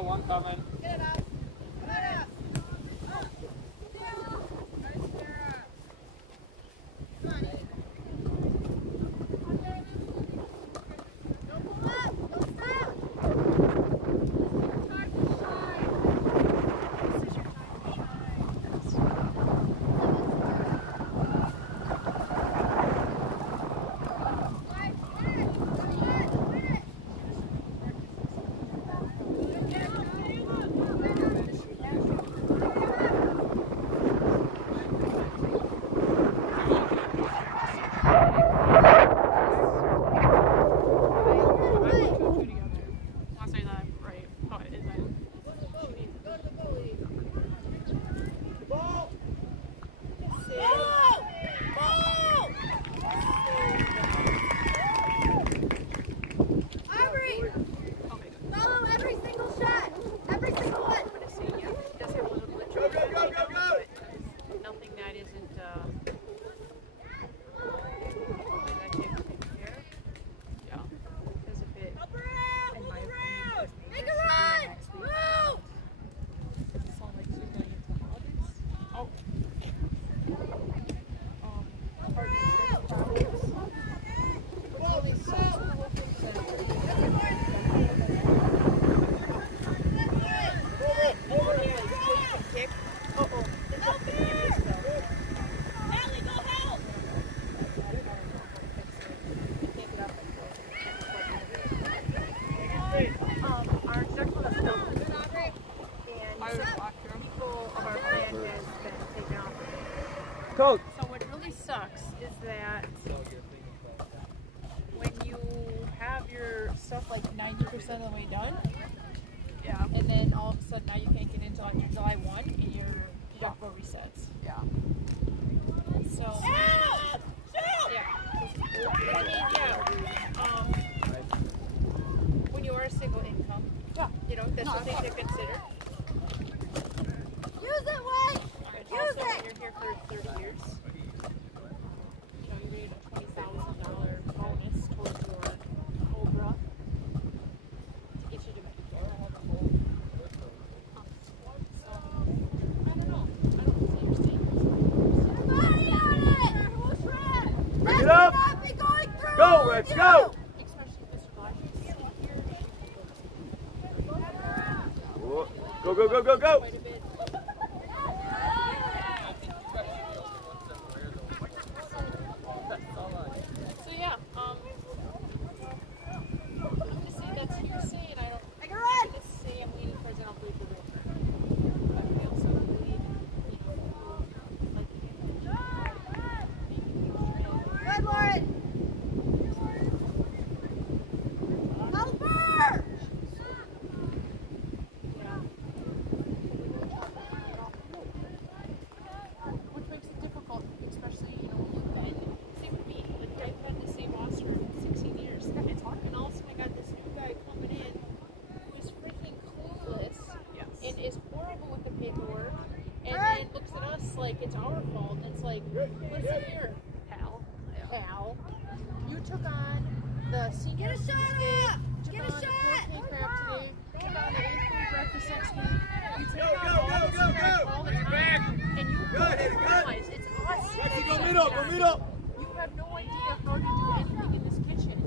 got one coming. Get it up. Get it up. Coach. So what really sucks is that when you have your stuff like 90% of the way done, yeah, and then all of a sudden now you can't get into like July 1 and your deductible resets. Yeah. So. Yeah. But I mean, yeah. When you are a single income, yeah, you know that's something to consider. Use it, White. Also, when you're here for 30 years, you know, you're getting a $20,000 bonus towards your COBRA to get you to Medicare. So, I don't know. I don't see your statements. Everybody on it! Who's red? Bring it up! Not be going through Go, Rich, go! Especially if Mr. Rogers is here. Go, go, go, go, go! Quite a bit. So yeah, I'm gonna say that's hearsay, and I don't. I'm gonna say I'm leaning towards I don't believe the realtor. But I also believe, you know, like Good, Lauren. Help her! which makes it difficult, especially you know when you've been. Same with me. Like I've had the same roster for 16 years. It's hard, and all of a sudden I got this new guy coming in who is freaking clueless and is horrible with the paperwork, and then looks at us like it's our fault. And it's like, listen here, pal. You took on the senior today, took on the 4K crap today, took on the 8th grade breakfast next week. You take on all this crap all the time, and you don't realize it's us. Go meet up! You have no idea how to do anything in this kitchen.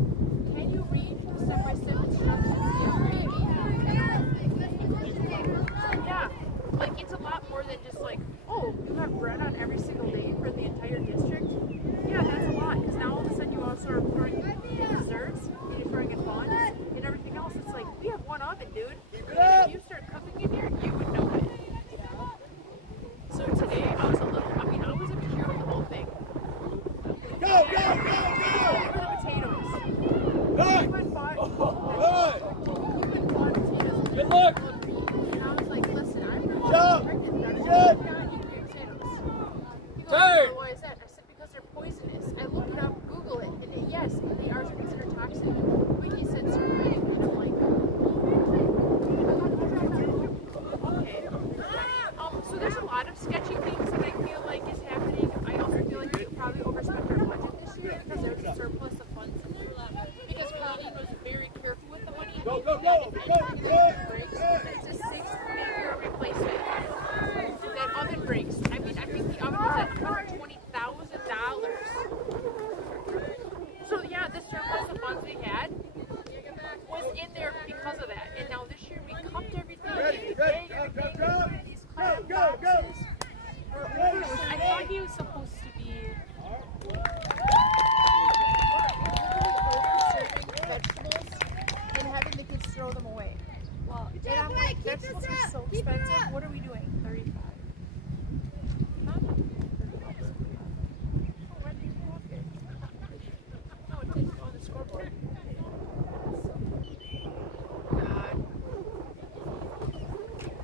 Can you read step-by-step instructions? Yeah, like it's a lot more than just like, oh, you have bread on every single day for the entire district. Yeah, that's a lot, because now all of a sudden you also are throwing in desserts, and you're throwing in buns, and everything else. It's like, we have one oven, dude. And if you start cooking in here, you would know it. So today, I was a little, I mean, I was a cure of the whole thing. Go! Over the potatoes. Good! You went bought potatoes. Good luck! And I was like, listen, I'm really Jump! pregnant. Good! I'm not eating potatoes. He goes, Turn! why is that? I said, because they're poisonous. I looked it up, Google it, and yes, they are considered toxic. But he said certified, and I'm like, okay. So there's a lot of sketchy things that I feel like is happening. I also feel like we probably overspent our budget this year because there was a surplus of funds in there. Because Colleen was very careful with the money. Go! Breaks,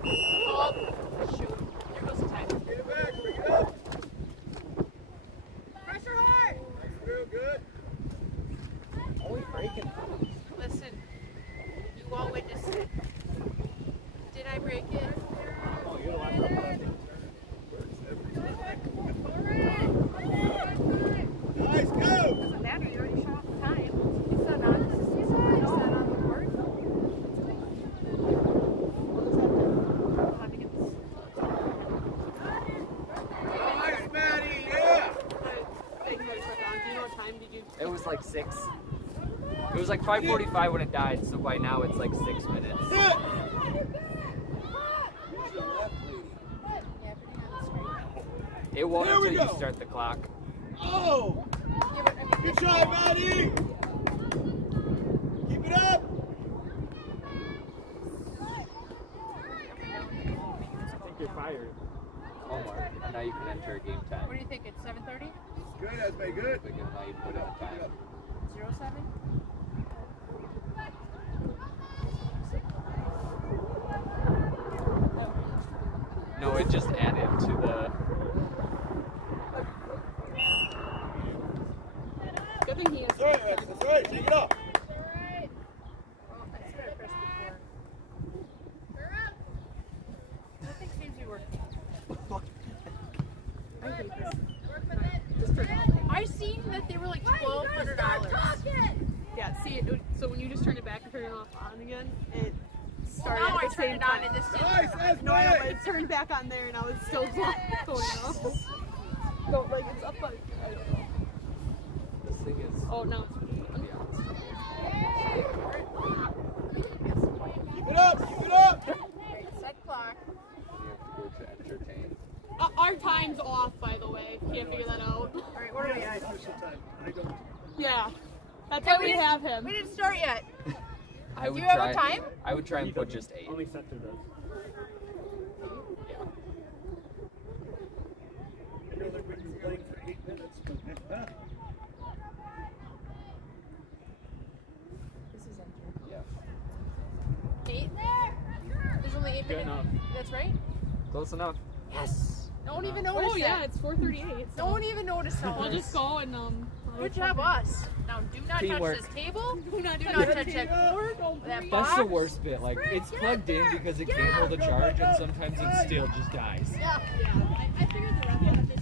Oh, shoot. There goes the time. Get it back. Bring it up. Pressure hard. Real good. Always breaking. Listen, you all witnessed it. Did I break it? Oh, you're the last one. Nice, go. Doesn't matter. You already shot off the time. It's not on. It's not on the board. I'll have to get this. Nice, Maddie. Yeah. Thank you guys for that. Do you know what time did you? It was like 6. It was like 5:45 when it died, so by now it's like 6 minutes. Sit. Yeah, It won't There we until you go. start the clock. Oh. Good try, Maddie. Keep it up. I think you're fired. Omar, and now you can enter a game time. What do you think? It's 7:30? Good, that's very good. Because now you put in the time. 07? No, it just added to the. Good thing he has. That's right, Max. That's right. Take it up. Well, I swear I pressed before. Nothing seems to be working. I hate this. I seen that they were like $1,200. Yeah, see it. So when you just turn it back and turn it off on again, it started. Now at I the turn same it on time. and this is. Nice, that's No, I know, but right. it's turned back on there, and now it's still going off. No, like it's up, like I don't know. This thing is. Oh, now it's. Keep it up. Keep it up. Set clock. You have to go to entertain. Our time's off, by the way. Can't figure that out. All right, what are we at? I don't. Yeah, that's why we didn't- have him. We didn't start yet. I would you have try. a time? I would try and put just 8. Only Scepter does. I know they're playing for 8 minutes. Huh? This is enter. Yeah. 8? There's only 8 Good minutes. enough. That's right. Close enough. Yes. No one even noticed Oh yeah, that. it's 4:38. No one even noticed that. We'll just go and Good job, us. Now, do not Teamwork. touch this table. Do not Do touch not that touch that board. Don't that breathe. box. That's the worst bit. Like, it's plugged in because it can't hold a charge, and sometimes it still just dies. Yeah. I figured the rest of this.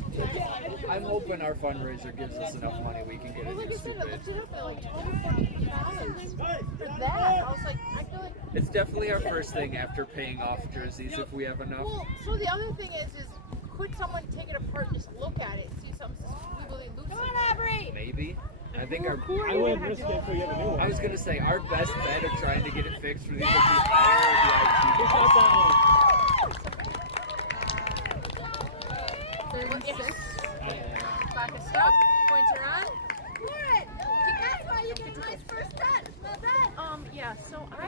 I'm hoping our fundraiser gives us enough money we can get a Well, like new I said, I stupid. looked it up at like $240 for that. I was like, I feel like. It's definitely our first thing after paying off jerseys if we have enough. Well, so the other thing is could someone take it apart and just look at it and see something squiggly loose? Come on, Aubrey. Maybe. I think our. I wouldn't risk it until you have a new one. I was gonna say our best bet of trying to get it fixed would either be hire Who shot that one? 36. Clock is stopped. Points are on. Good. That's why you get a nice first set. Not bad. Yeah. So I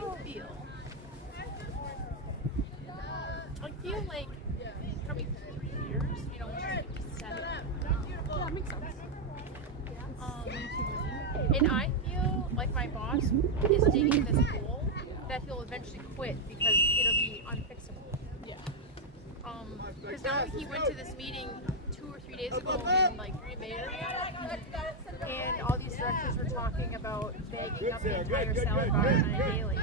feel like probably 3 years. You know, 7. Yeah, that makes sense. And I feel like my boss is digging this hole that he'll eventually quit because it'll be unfixable. Yeah. Because now he went to this meeting 2 or 3 days ago in like Green Bay area, and all these directors were talking about bagging up the entire salad bar on a daily.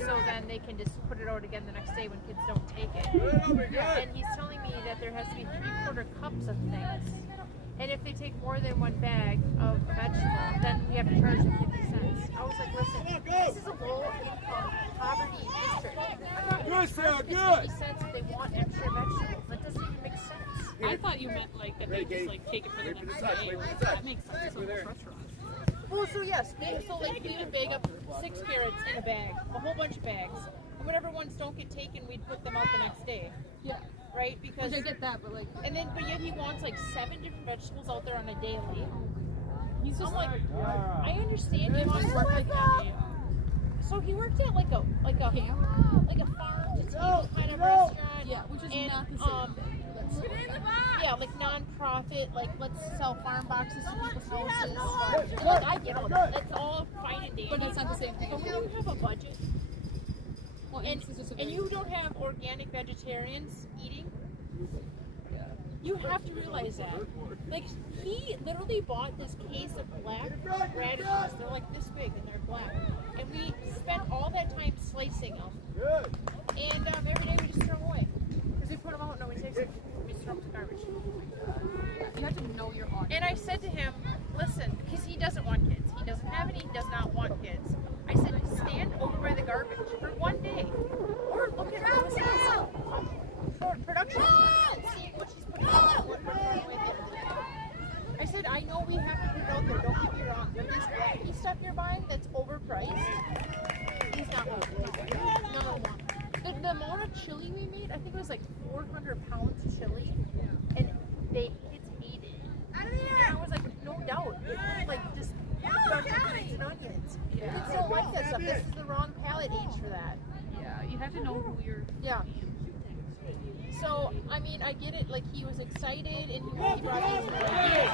So then they can just put it out again the next day when kids don't take it. And he's telling me that there has to be 3/4 cups of things. And if they take more than one bag of vegetable, then we have to charge them 50 cents. I was like, listen, this is a low income poverty district. Good, Sarah, It's good. 50 cents if they want extra vegetables. That doesn't even make sense. I thought you meant like that they just like take it for the Wait for next the touch, day. wait for the touch. That makes sense. So this restaurant. Well, so yes, so like we would bag up 6 carrots in a bag, a whole bunch of bags. And whatever ones don't get taken, we'd put them out the next day. Yeah. Right? Because I get that, but like, and then but yet he wants like 7 different vegetables out there on a daily. he's just I'm like, like, I understand he wants he to worked work like that. So he worked at like a Camp? farm to table kind of restaurant. Yeah, which is And, not the same. That's Yeah, like non-profit, like let's sell farm boxes to people's houses. And, like, I get all that. That's all fine and dandy. But that's not the same thing. But when you have a budget, Well, and this is just a and very- you don't have organic vegetarians eating, you have to realize that. Like, he literally bought this case of black radishes. They're like this big and they're black. And we spent all that time slicing them. And every day we just throw them away. Because we put them out, nobody takes them. We just throw them to garbage. You have to know your audience. And I said to him, listen, because he doesn't want kids. He doesn't have any, he does not want kids. I said, stand over by the garbage for one day. Or look at her for production and see what she's putting out, what we're throwing away at the end of the day. I said, I know we have to put it out there, don't get me wrong, but this wacky stuff you're buying that's overpriced, he's not moving. No. The amount of chili we made, I think it was like 400 pounds of chili, and kids ate it. And I was like, no doubt, it's like just beans and onions. Kids don't like that stuff. This is the wrong palate age for that. Yeah, you have to know who you're. Yeah. So, I mean, I get it, like, he was excited, and he brought these new ideas,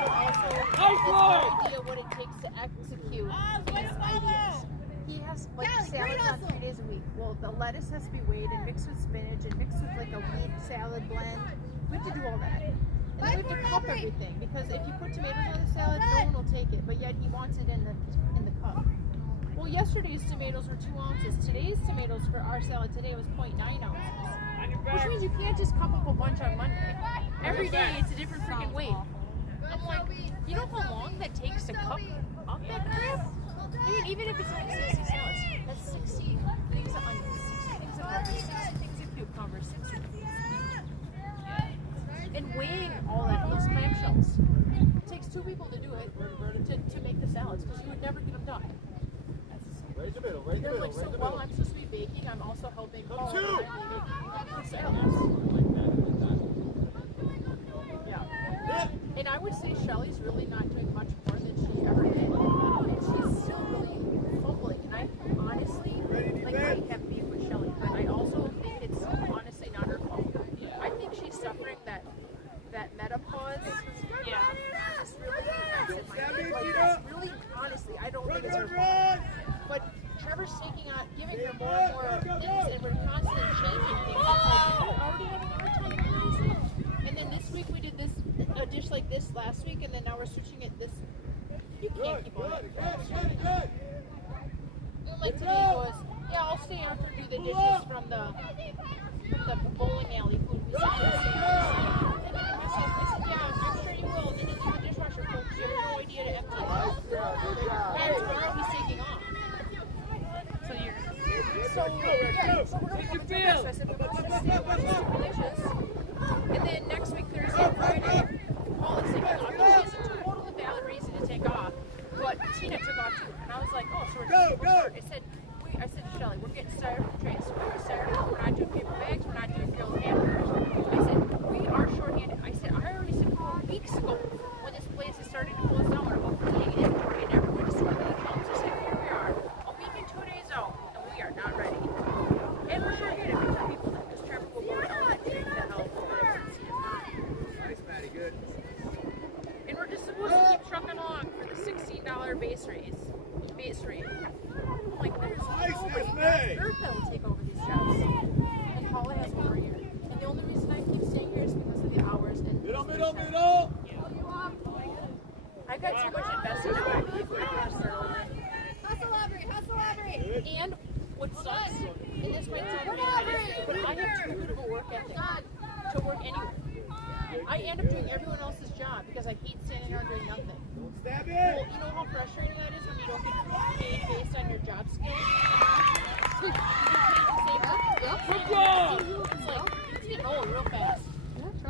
but also has no idea what it takes to execute his ideas. He has, like, salads on 3 days a week. Well, the lettuce has to be weighed and mixed with spinach and mixed with, like, a wheat salad blend. We have to do all that. And then we have to cup everything, because if you put tomatoes on the salad, no one will take it, but yet he wants it in the cup. Well, yesterday's tomatoes were 2 ounces. Today's tomatoes for our salad today was 0.9 ounces. Which means you can't just cup up a bunch on Monday. Every day it's a different freaking weight. I'm like, you know how long that takes to cup up that crap? I mean, even if it's only 60 salads, that's 60 things of onions, 60 things of peppers, 60 things of cucumbers, 60 and weighing all that, those clamshells. It takes 2 people to do it, to make the salads, because you would never get them done. Right in the middle, right in the They're middle, like, right so in the middle. while I'm supposed to be baking, I'm also helping Paul two. and making salads. Yeah. And I would say Shelly's really not doing much more than she ever did. And she's still really fumbling. And I honestly, like, I have beef with Shelly, but I also think it's honestly not her fault. I think she's suffering that menopause. Yeah. It's really, that's in my head. Like, it's really, honestly, I don't think it's her fault. But Trevor's sneaking on, giving her more and more things, and we're constantly changing things. It's like, you're already having a hard time memorizing it. And then this week we did a dish like this last week, and then now we're switching it this. You can't keep on it. Like today was, yeah, I'll stay after and do the dishes from the bowling alley food we said. I said, yeah, I'm sure you will. And then leave the dishwasher full because you have no idea to empty it. And tomorrow he's taking off. So we're going to come and do this. So I said, we're going to stay and watch the dishes. And then next week, Thursday and Friday, Paul is taking off. She has a totally valid reason to take off, but Tina took off too. And I was like, oh, so we're I said to Shelly, we're getting styrofoam trays. So we're styrofoam. We're not doing paper bags. We're not doing grilled hamburgers. I said, we are shorthanded. I already said 4 weeks ago when this place is starting to close down, we're about putting inventory and everyone just started to come. So I said, here we are, a week and 2 days out, and we are not ready. And we're shorthanded because people that just Trevor will go out and take the help. Nice, Maddie, good. And we're just supposed to keep trucking along for the $16 base rate. I'm like, there's nobody on earth that will take over these jobs. And Paula has over here. And the only reason I keep staying here is because of the hours and Middle. I got too much invested in my vehicle. I can't start over. And what sucks, and this might sound weird, but I have too good of a work ethic to work anywhere. I end up doing everyone else's job because I hate standing around doing nothing. Stab Well, it. you know how frustrating that is when you don't get paid based on your job skills? Good job! It's like, it's getting old real fast.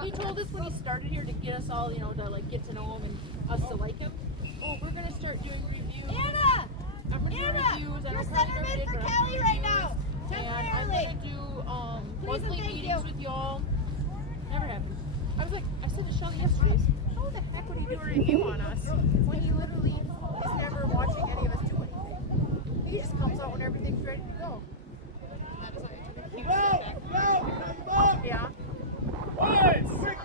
He told us when he started here to get us all, you know, to like get to know him and us to like him. Oh, we're gonna start doing reviews. Anna! I'm gonna do reviews. I You're don't center probably mid never for did, but I'm Kelly gonna do right reviews. now. And I'm gonna do monthly thank meetings you. with y'all. Never happened. I said to Shelly yesterday, how the heck would he do a review on us when he literally is never watching any of us do anything? He just comes out when everything's ready to go. Go. Yeah. Quick.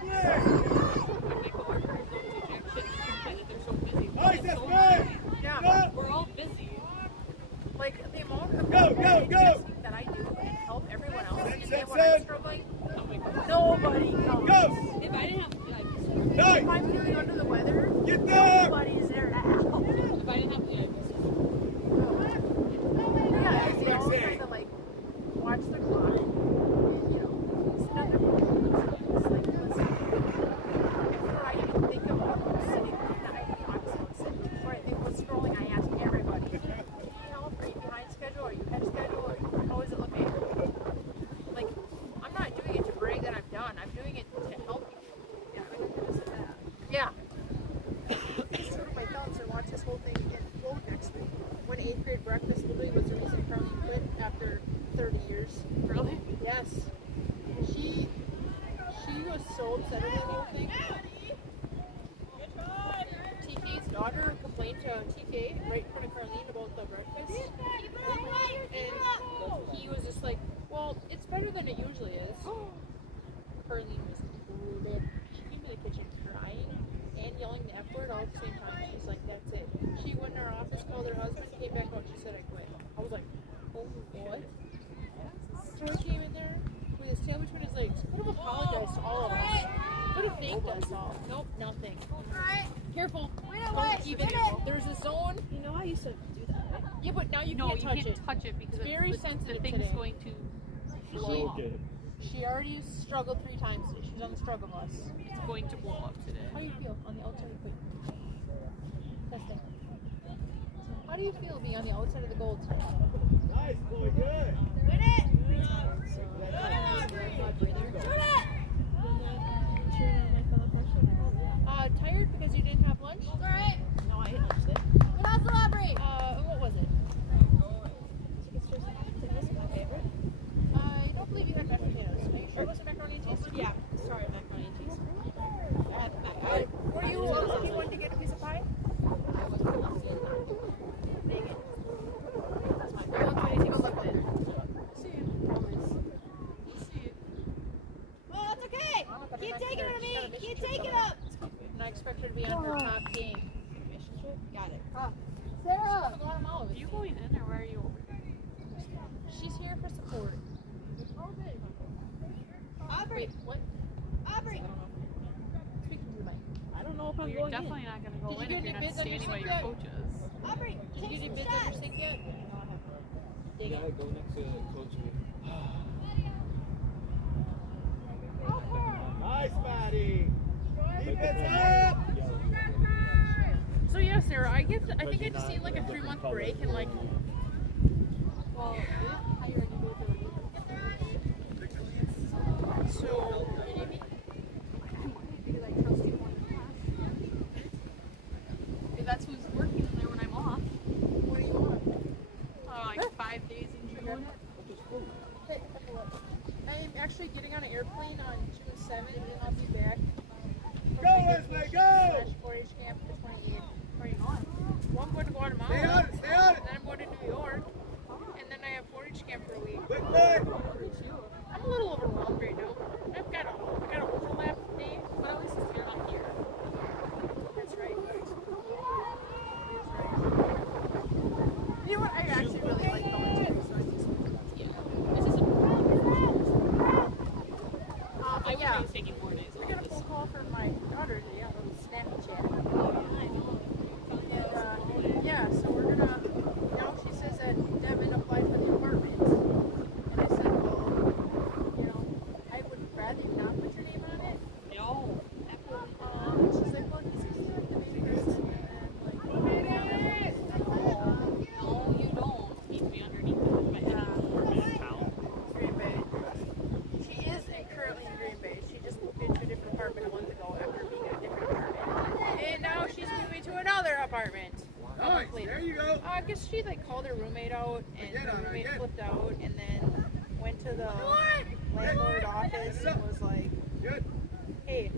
Oh, next week. When 8th grade breakfast literally was the reason Carly quit after 30 years. Really? Yes. She was so upset with the whole thing. TK's daughter complained to TK right in front of Carlene about the breakfast. And he was just like, well, it's better than it usually is. Carlene was livid. She came to the kitchen crying and yelling the F word all at the same time. She's like, that's it. She went in her office, called her husband, came back out, she said, I quit. I was like, oh, what? Troy came in there with his tail between his legs. Could have apologized to all of us. Could have thanked us all. Nope, nothing. Careful. Don't even. There's a zone. You know, I used to do that. Yeah, but now you No, can't you touch can't it. touch it because It's very the sensitive thing's today. going to blow Broke up. it. She already struggled 3 times today. She's on the struggle bus. It's going to blow up today. How do you feel on the outside of the queen? Testing. How do you feel being on the outside of the gold? Nice, boy, good. Tired because you didn't have lunch? No, I ate lunch today. What was it? My favorite. I don't believe you had mashed potatoes. Are you sure it wasn't macaroni and cheese? Yeah, sorry, macaroni and cheese. Were you lucky one to get a piece of pie? I was lucky in that. Dang it. That's my I don't do anything but love it. See you. Promise. We'll see you. Well, that's okay. Keep taking it to me. Keep taking it up. And I expect her to be on her top game. Mission trip? Got it. Sarah! Are you going in or where are you over? She's here for support. Aubrey. Wait, what? Aubrey. Speak to your mic. I don't know if Well, I'm you're going definitely not going to go Did you in if get you're any not bids on your standing by sink your yet? coaches. Aubrey, Did you take get any some bids on your shots. sink yet? Yeah, I go next to Coach Lee. Nice, Maddie. Right Defense before up. my- yeah. So yeah, Sarah, I think I just need like a 3-month break and like. Well, hire and go to So maybe that's who's working in there when I'm off. What do you want? Like 5 days in June. Hey, have a look. I'm actually getting on an airplane on June 7th and I'll be back. Go, Wesley, go! 4-H camp the 28th. Where are you going? Well, I'm going to Guatemala. Stay on it, stay on it. Then I'm going to New York. And then I have 4-H camp for a week. Quick, quick. I'm a little overwhelmed right now. I've got a overlap day, but at least it's not here. That's right. You know what? I actually really like going to resources. Yeah. This is a. I Yeah. wish I was taking more days I off. got a this phone call from my daughter today on a little snappy chat. And, yeah, so we're gonna, she says that Devin applied for the apartment. And I said, well, I would rather you not put your name on it. No. And she's like, well, he's just like the baby person. And I'm like, No, you don't need to be underneath it. But Green Bay. She is currently in Green Bay. She just moved into a different apartment a month ago after being in a different apartment. And now she's moving to another apartment. A Nice, month later. there you go. I guess she called her roommate out, and Again, her roommate again. flipped out, and then went to the landlord office and was like, Good. "Hey,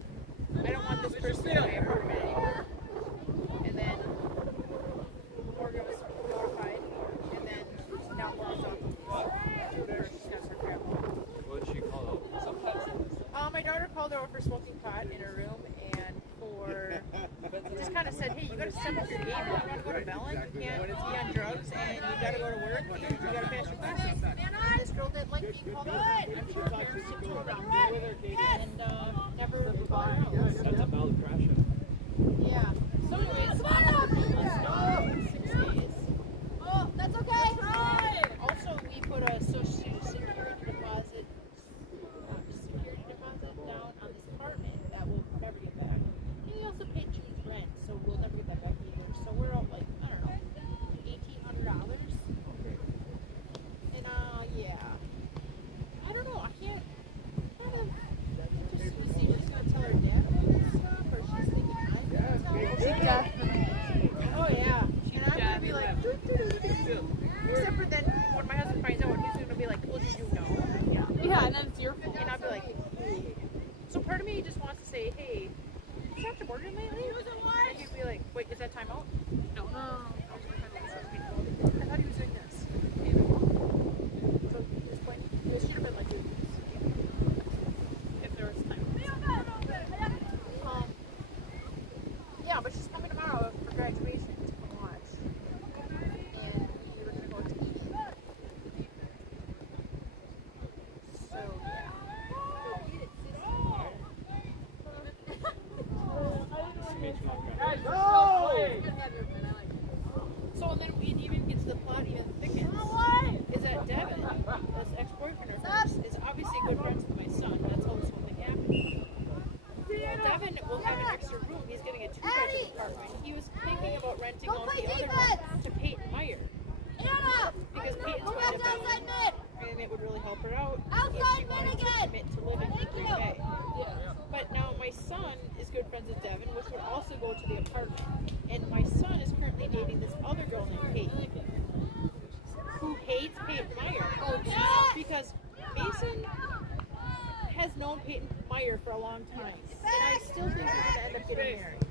I don't want this person in my apartment anymore." And then Morgan was notified, and then now Morgan's on. What did she call it? My daughter called her over for smoking pot in her room, and just kind of said, "Hey, you got to step up your game. You want to go to Bellin, you can't be on drugs, and you got to go to work, and you got to pass your classes." This girl didn't like being called out. I'm sure her parents did too around her, and never replied. That's a valid crash out. Yeah. So anyways, 6 days. Oh, that's okay. Also, we put a social security deposit down on this apartment that we'll never get back. And we also paid June's rent, so we'll never get that back either. So we're up like, I don't know, $1,800. And yeah. I don't know, I can't kind of friends with Devin, which would also go to the apartment. And my son is currently dating this other girl named Kate, who hates Peyton Meyer. Oh, Jesus. Because Mason has known Peyton Meyer for a long time, and I still think they're going to end up getting married.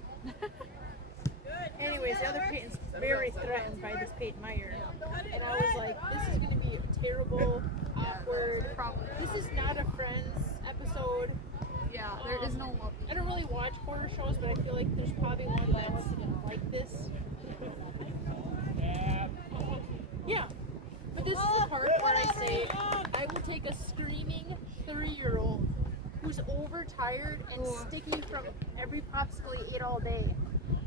Anyways, the other Peyton's very threatened by this Peyton Meyer, and I was like, this is going to be terrible, awkward. This is not a Friends episode. Yeah, there is no love. I don't really watch horror shows, but I feel like there's probably one that's like this. Yeah. But this is the part where I say I will take a screaming 3-year-old who's overtired and sticky from every popsicle he ate all day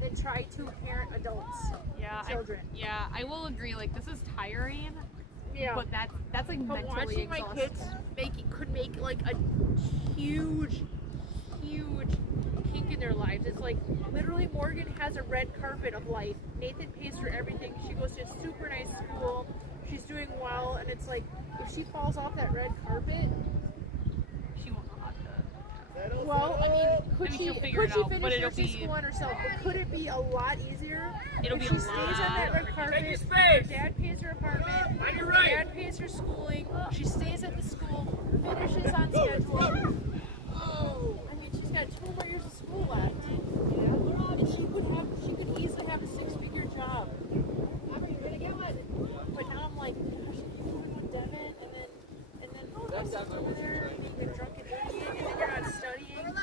than try to parent adults. Yeah, children. I will agree. Like, this is tiring. Yeah. But that's like But mentally watching my exhausting. kids could make like a huge kink in their lives. It's like literally Morgan has a red carpet of life. Nathan pays for everything. She goes to a super nice school. She's doing well, and it's like if she falls off that red carpet, She won't know how to. well, I mean, could she'll she figure it out, finish but it'll nursing be- school on herself? But could it be a lot easier It'll if be she a stays on lot. that red carpet? Take your space. Her dad pays her apartment. On your Her right. dad pays her schooling. She stays at the school, finishes on schedule. I mean, she's got 2 more years of school left, and she could easily have a 6-figure job. But now I'm like, gosh, I'm moving with Devin, and then I'm sitting over there, you've been drunk and dirty, and then you're not studying, and then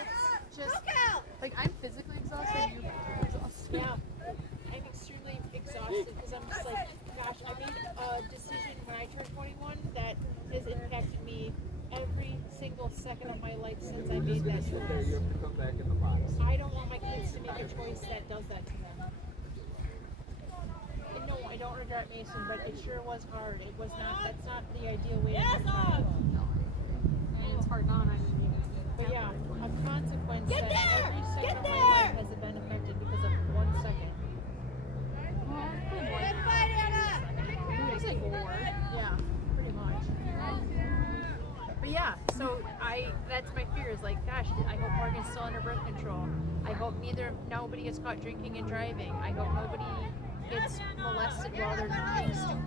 it's just Like, I'm physically exhausted. You're exhausted. yeah, I'm extremely exhausted because I'm just like, gosh, I made a decision when I turned 21 that has impacted me every single second of my life since I made that There, choice. you have to come back in the box. I don't want my kids to make a choice that does that to them. And no, I don't regret Mason, but it sure was hard. It was not, that's not the ideal way to have a child. I mean, it's hard not. I mean, But yeah, a consequence that every second of my life has been affected because of 1 second. it's like 4. Yeah, pretty much. But yeah, so that's my fear is like, gosh, I hope Morgan's still under birth control. I hope nobody gets caught drinking and driving. I hope nobody gets molested while they're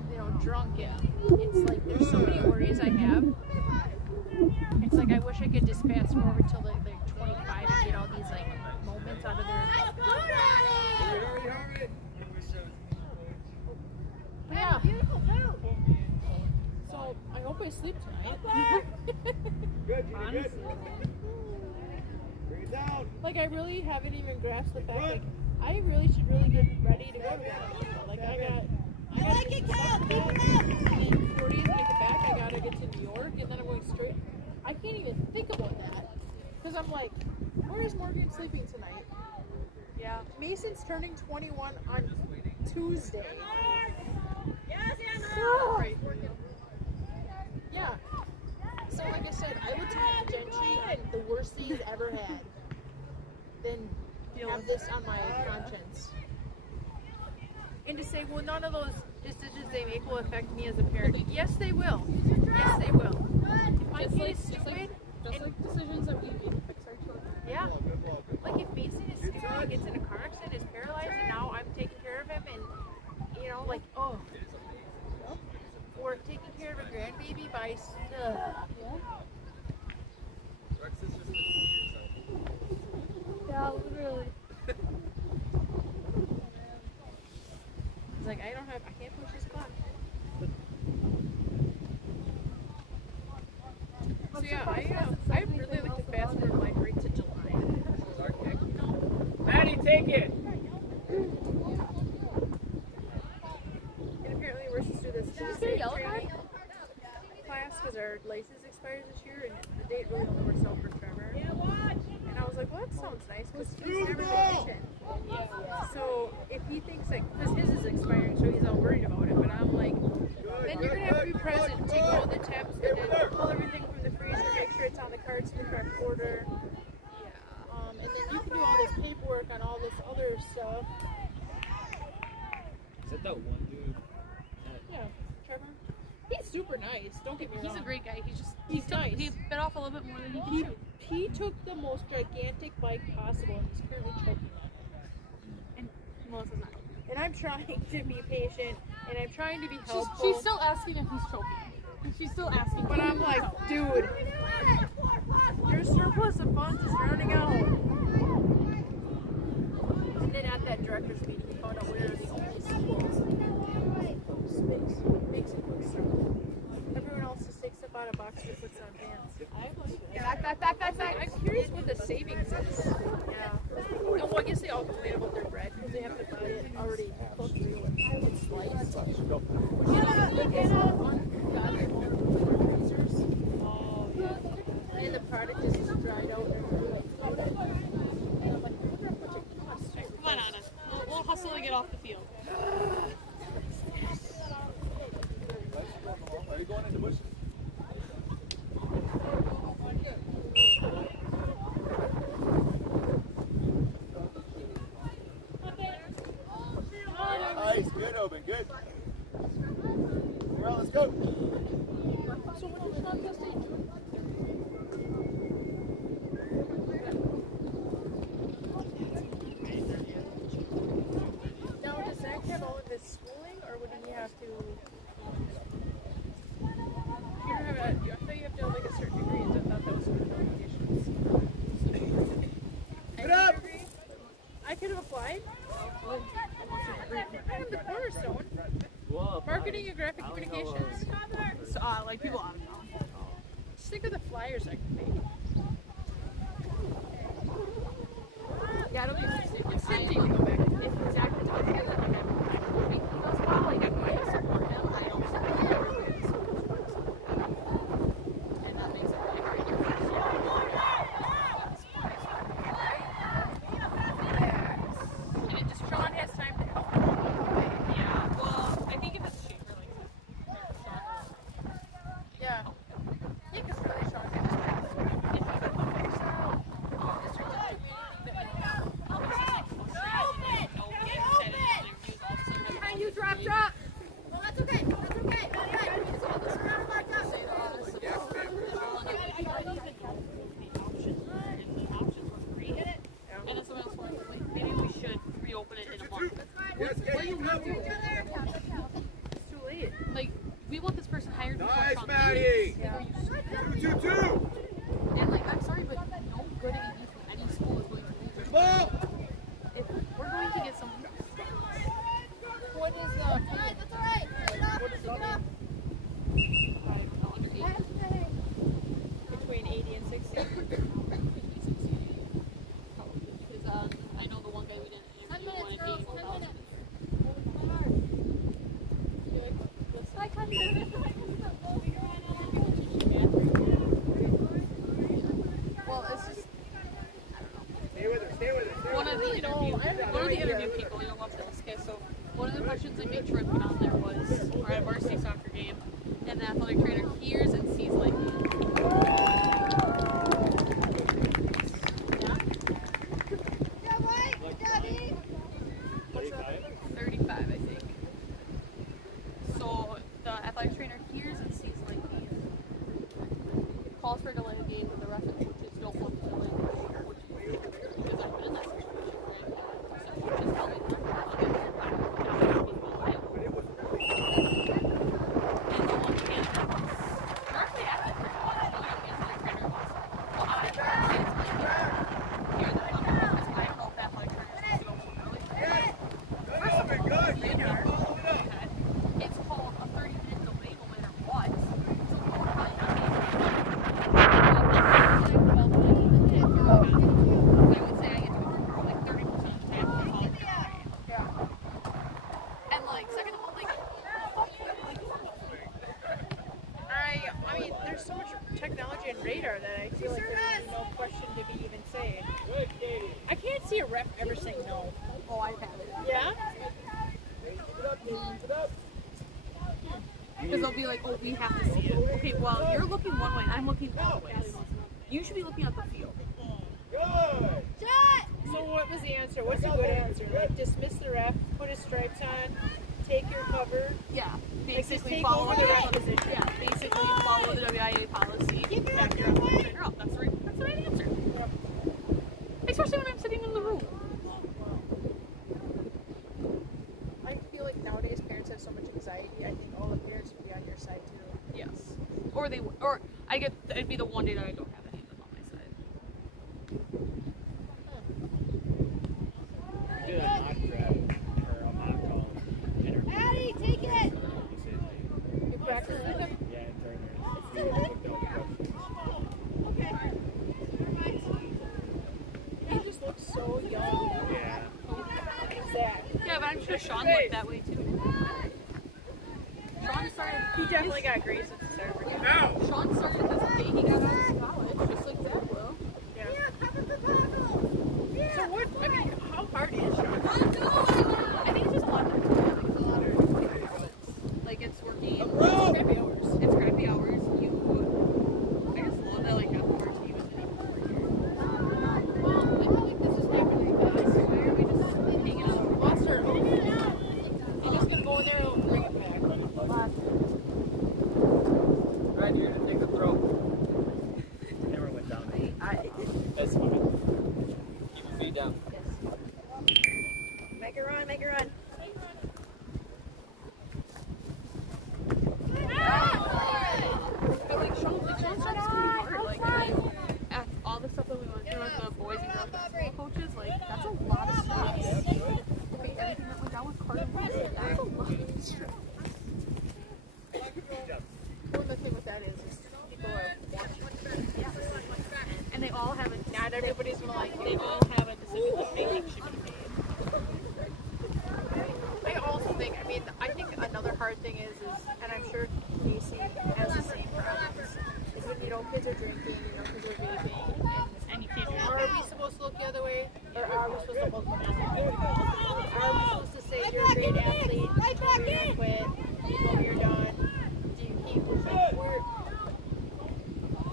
being drunk. And it's like, there's so many worries I have. It's like, I wish I could just fast forward till they're 25 and get all these like moments out of their. Yeah. So I hope I sleep tonight. Good, Gina, good. Bring it down. Like, I really haven't even grasped the fact, like, I really should really get ready to go to Clintonville. Like, I gotta get stuff back, and then 4 days to get back, I gotta get to New York, and then I'm going straight. I can't even think about that, because I'm like, where is Morgan sleeping tonight? Yeah. Mason's turning 21 on Tuesday. So, yeah. So, like I said, I would take Gentry and the worst thing he's ever had than have this on my conscience. And to say, well, none of those decisions they make will affect me as a parent. Yes, they will. Yes, they will. If my kid is stupid, Just like decisions that we made to fix our children. yeah. Like if Mason is stupid and gets in a car accident, is paralyzed, and now I'm taking care of him, and like, oh. Or taking care of a grandbaby by yeah, literally. It's like I can't push this clock. So yeah, I really like to fast forward my break to July. Maddie, take it. And apparently we're supposed to do this Tuesday training class because our license expires this year, and the date really only works out for Trevor. And I was like, well, that sounds nice because he's never vacation. So if he thinks that, because his is expiring, so he's all worried about it. But I'm like, then you're gonna have to be present, take all the temps, and then pull everything from the freezer, make sure it's on the carts in the correct order. And then you can do all this paperwork on all this other stuff. Is that that one dude? Yeah, Trevor. He's super nice. Don't get me wrong. He's a great guy. He's He's nice. He bit off a little bit more than he can chew. He took the most gigantic bike possible and he's currently choking on it. And Melissa's not. And I'm trying to be patient and I'm trying to be helpful. She's still asking if he's choking. And she's still asking. But I'm like, dude, your surplus of funds is running out. And then at that director's meeting, we found out we were the only schools space. Makes it look so. Everyone else just takes stuff out of boxes and puts it on vans. Back. I'm curious what the savings is. Yeah. Oh, well, I guess they all complain about their bread because they have to buy it already cooked and sliced. Which you know, ungodly freezers. Oh, yeah. And the product is just dried out. And I'm like, I wonder how much it costs. Come on, Anna. We'll hustle and get off the field. Are you going in the bush? Nice, good, Oben, good. Well, let's go. So when does Sean test age? Now, does Zach have all of his schooling, or would he have to? You don't have I thought you have to have like a certain degree. I thought that was one of the obligations. Get up! I could have applied. I have the cornerstone. Well, Marketing and graphic communications. So, like people I don't know. Just think of the flyers I could make. Yeah, it'll be interesting. It's tempting to go back. If Zach can talk to you, then he does well. Like I might support him. I don't support him. And that makes it really great. And it just Sean has time to help. yeah. Well, I think if it's cheaper, like Yeah. Yeah, because really Sean can just pass. You drop. Well, that's okay. That's okay. And then someone else was like, maybe we should reopen it in a month. Yes, What do you want to do? It's too late. Like, we want this person hired before Nice, Sean Maddie. leaves. Yeah. 2-2-2. And like, I'm sorry, but no good AD from any school is going to leave. To the ball. If we're going to get someone What is the? That's all right. What is the? Between 80 and 60. because I know the one guy we didn't interview wanted 81,000. Well, it's just. Stay with her, stay with her. One of the interview people, you'll love this. Okay, so one of the questions I made sure I put on there was, we're at a varsity soccer game, and the athletic trainer hears and sees lightning. What's that? 35, I think. So the athletic trainer hears and sees lightning, calls for a delay of game, but the ref and coaches don't want to delay the game, because I've been in that situation where some coaches tell me that I'm not going and the one candidate was directly at the trainer, the athletic trainer was, well, I can't say it's lightning. Hear the thunder because I don't know if athletic trainers can do it so early. Good, Oben, good. Keep your follow it up. It's called a 30-minute delay no matter what. So we're probably not I would say I get to go like 30% of the time. And like, second of all, like, I mean, there's so much technology and radar that I feel like there's no question to be even saying. I can't see a ref ever saying no. oh, I've had it. Yeah? Because they'll be like, oh, we have to see it. Okay, well, you're looking one way, I'm looking the other way. You should be looking at the field. Good. So what was the answer? What's a good answer? Like dismiss the ref, put his stripes on, take your cover. Yeah, basically take follow over the the ref position. yeah, basically follow the WIA policy. Back your up. That's right. That's right answer. Especially when I'm sitting in the room. I feel like nowadays parents have so much anxiety. I think all the parents would be on your side too. Yes. Or it'd be the one day that I don't have any of them on my side. We did a mock draft or a mock call. Addie, take it! You practice with them? Yeah, during we looked at all the questions. He just looks so young. Yeah. Zach. Yeah, but I'm sure Sean looked that way too. Sean started. He definitely got Grace at the start. Sean started this day he got out of college, just like Zach will. So what? I mean, how hard is Sean? I think it's just a lot of time. It's a lot of like it's working. It's crappy hours. It's crappy hours. I just love that like after he was in here. I feel like this is happening. Why are we just hanging out? Lost her. I'm just gonna go in there and bring it back. Right, you're gonna take the throw. Never went down. That's fine. Keep your feet down. Make it run, make it run. But like Sean starts pretty hard. Like at all the stuff that we went through with the boys and girls basketball coaches, like that's a lot of stress. Okay, everything that went down with Carter, that's a lot of stress. Well, the thing with that is people are watching. And they all have a Not everybody's gonna like they it. all have a decision that they think should be made. I also think, I think another hard thing is, and I'm sure Casey has the same problems, is when, kids are drinking, kids are vaping, And you can't do are we supposed to look the other way, or are we supposed to hold them up? Are we supposed to say you're a great athlete, you're gonna quit, you're done, do you keep,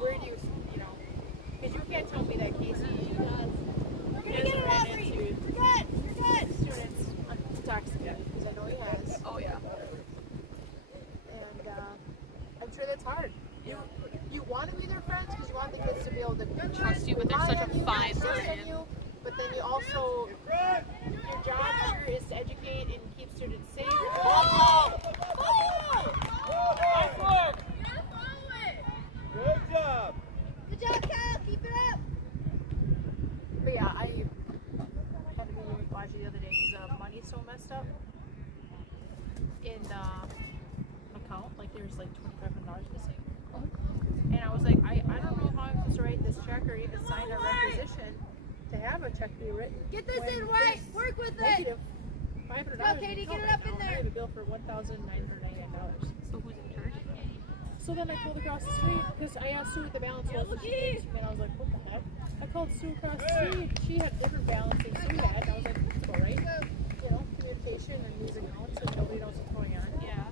where do you, because you can't tell me that Casey doesn't run into students intoxicated, because I know he has. Oh yeah. And I'm sure that's hard. You want to be their friends because you want the kids to be able to Trust you, but there's such a fine line. But then you also, your job here is to educate and keep students safe. Good job. Good job, Kyle. Keep it up. But yeah, I had a meeting with Baji the other day because the money's so messed up in the account. Like there's like $2,500 missing. And I was like, I don't know how I'm supposed to write this check or even sign a requisition to have a check be written. Get this in right. Work with it. Negative $500. Go, Katie, get it up in I there. have a bill for $1,999. So who's in charge? So then I called across the street because I asked Sue what the balance was, and she gave it to me, and I was like, what the heck? I called Sue across the street. She had different balance than Sue had, and I was like, that's all right. Communication and these accounts, and nobody knows what's going on. Yeah.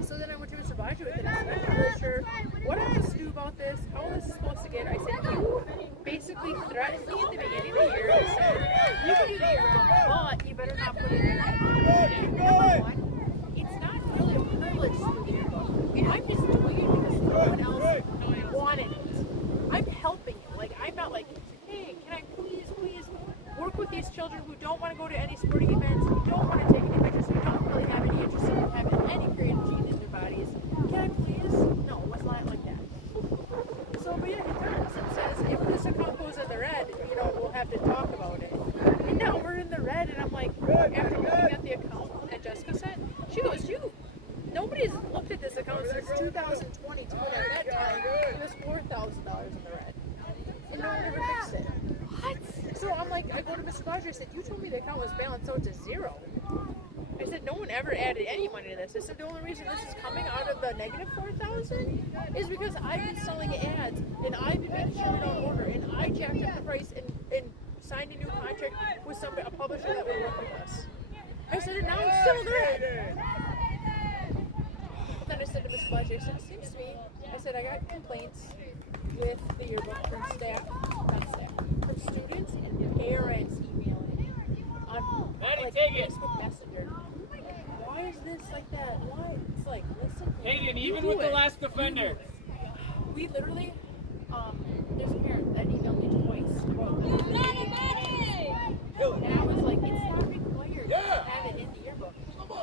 So then I went to Mr. Baji with it, and I said, I'm not really sure what I'm supposed to do about this, how this is supposed to get. I said, you basically threatened me at the beginning of the year. I said, you can do the year round, but you better not put it in. Number one, it's not really a privilege to do the yearbook. I'm just doing it because no one else wanted it. I'm helping you. Like, I'm not like, hey, can I please work with these children who don't want to go to any sporting events, who don't want to take any pictures, who don't really have any interest in having any creative gene in their bodies. Can I please? No, it's not like that. So, but yeah, he turns and says, if this account goes in the red, we'll have to talk about it. And now we're in the red, and I'm like, after looking at the account that Jessica sent, she goes, nobody's looked at this account since 2022, and at that time, it was $4,000 in the red. And no one ever fixed it. What? So I'm like, I go to Mr. Baji, I said, you told me the account was balanced out to zero. I said, no one ever added any money to this. I said, the only reason this is coming out of the negative 4,000 is because I've been selling ads, and I've been making sure we don't order, and I jacked up the price and signed a new contract with a publisher that would work with us. I said, and now I'm still in the red. Then I said to Mr. Baji, I said, it seems to me, I said, I got complaints with the yearbook from from students and parents emailing on Facebook Messenger. Why is this like that? Why? It's like, listen. Hayden, even with the last defender. We literally, there's a parent that emailed me And I was like, it's not required to have it in the yearbook.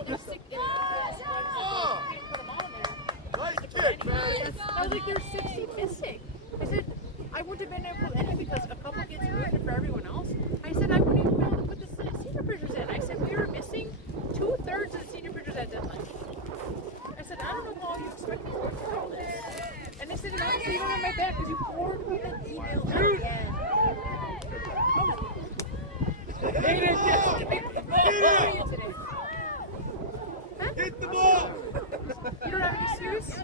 There's six, you can't put them on there. I was like, there's 60 missing. I said, I wouldn't have been able to put any because a couple kids moved it for everyone else. I said, I wouldn't even be able to put the senior pictures in. I said, we were missing 2/3 of the senior pictures at deadline. I said, I don't know how you expect me to work for all this. And they said, honestly, you don't have my back because you forwarded me that email again. Hit the ball! You don't have an excuse?